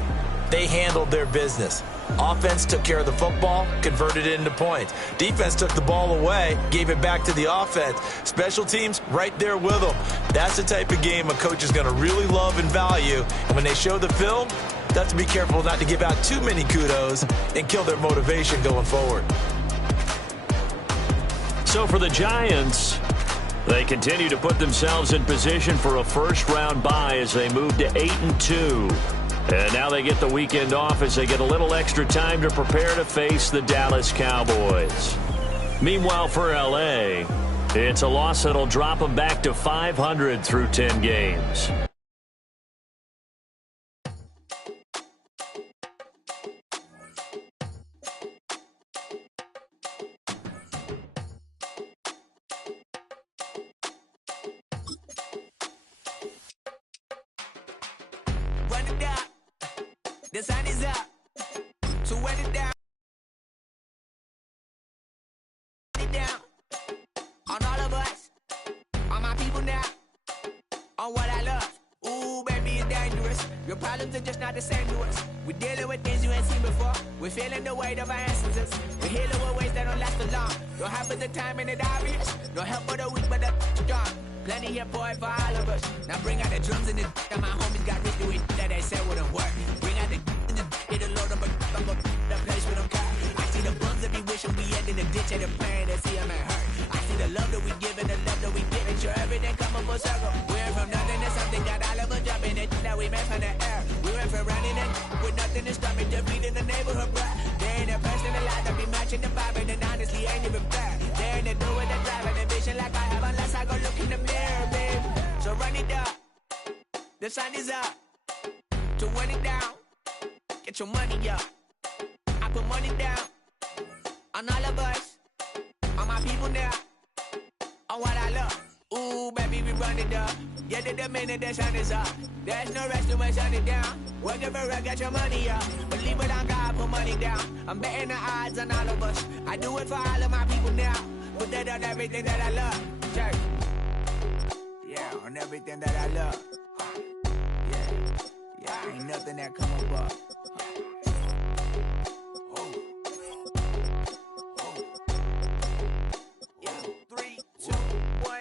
they handled their business. Offense took care of the football, converted it into points. Defense took the ball away, gave it back to the offense. Special teams, right there with them. That's the type of game a coach is going to really love and value. And when they show the film, they have to be careful not to give out too many kudos and kill their motivation going forward. So for the Giants, they continue to put themselves in position for a first-round bye as they move to 8-2. And now they get the weekend off as they get a little extra time to prepare to face the Dallas Cowboys. Meanwhile, for L.A., it's a loss that'll drop them back to 500 through 10 games. Run it down. The sun is up. So run it down. Run it down. On all of us. On my people now. On what I love. Ooh, baby, it's dangerous. Your problems are just not the same to us. We're dealing with things you ain't seen before. We're feeling the weight of our ancestors. We're healing with ways that don't last for long. Don't have the time and it's obvious. No help for the weak, but the strong. Plenty here, boy, for all of us. Now bring out the drums and the that my homies got rich doing that they said wouldn't work. Bring out the and the it'll load up the place with them car. I see the bums that be wishing we end in the ditch and the praying to see them ain't hurt. I see the love that we give and the love that we give. And sure everything come up full circle. We went from nothing to something, got all of us jumping it. Now we made from the air. We went from running and with nothing to stop me, defeating the neighborhood, bruh. There ain't a person alive that be matching the vibe, and honestly ain't even fair. There ain't a do with the drive and the vision like I have unless I go look in the mirror, babe. So run it up. The sun is up. To run it down. Get your money up. I put money down. On all of us. On my people now. On what I love. Ooh, baby, we run it up. Get it the minute the sun is up. There's no rest to my sun it down. Working for it, get your money up. Believe it on God, put money down. I'm betting the odds on all of us. I do it for all of my people now. Put that on everything that I love. Check. Yeah, on everything that I love. Yeah, ain't nothing that come above.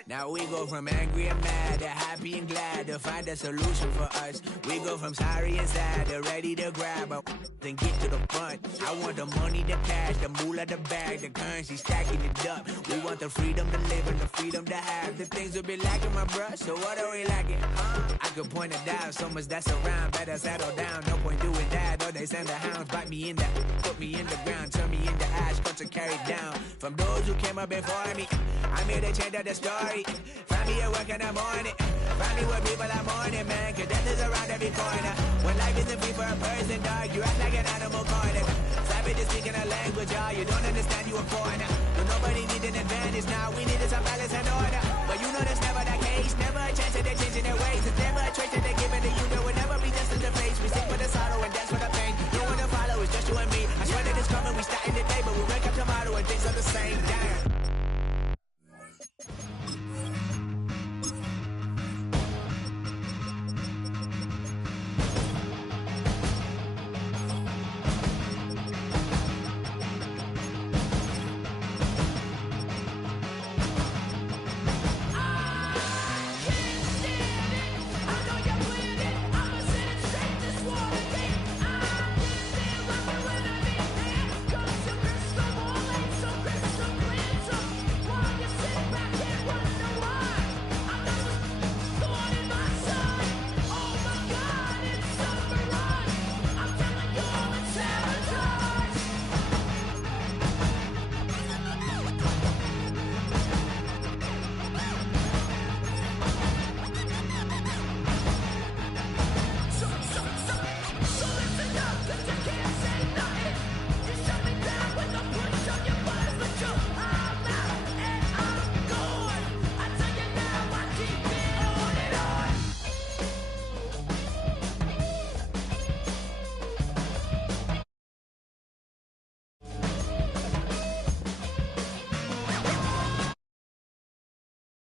Now we go from angry and mad to happy and glad to find a solution for us. We go from sorry and sad to ready to grab up and get to the front. I want the money, the cash, the moolah, the bag, the currency, stacking it up. We want the freedom to live and the freedom to have. The things will be lacking, my bruh, so what are we lacking? I could point it down, so much that's around. Better settle down, no point doing that. Or they send the hounds, bite me in the, put me in the ground, turn me into ash, cut to carry down. From those who came up before me, I made a change of the story. Find me at work in the morning. Find me where people are mourning, man. Cause death is around every corner. When life isn't free for a person, dog, you act like an animal corner. Savage is speaking a language, y'all. You don't understand, you a foreigner.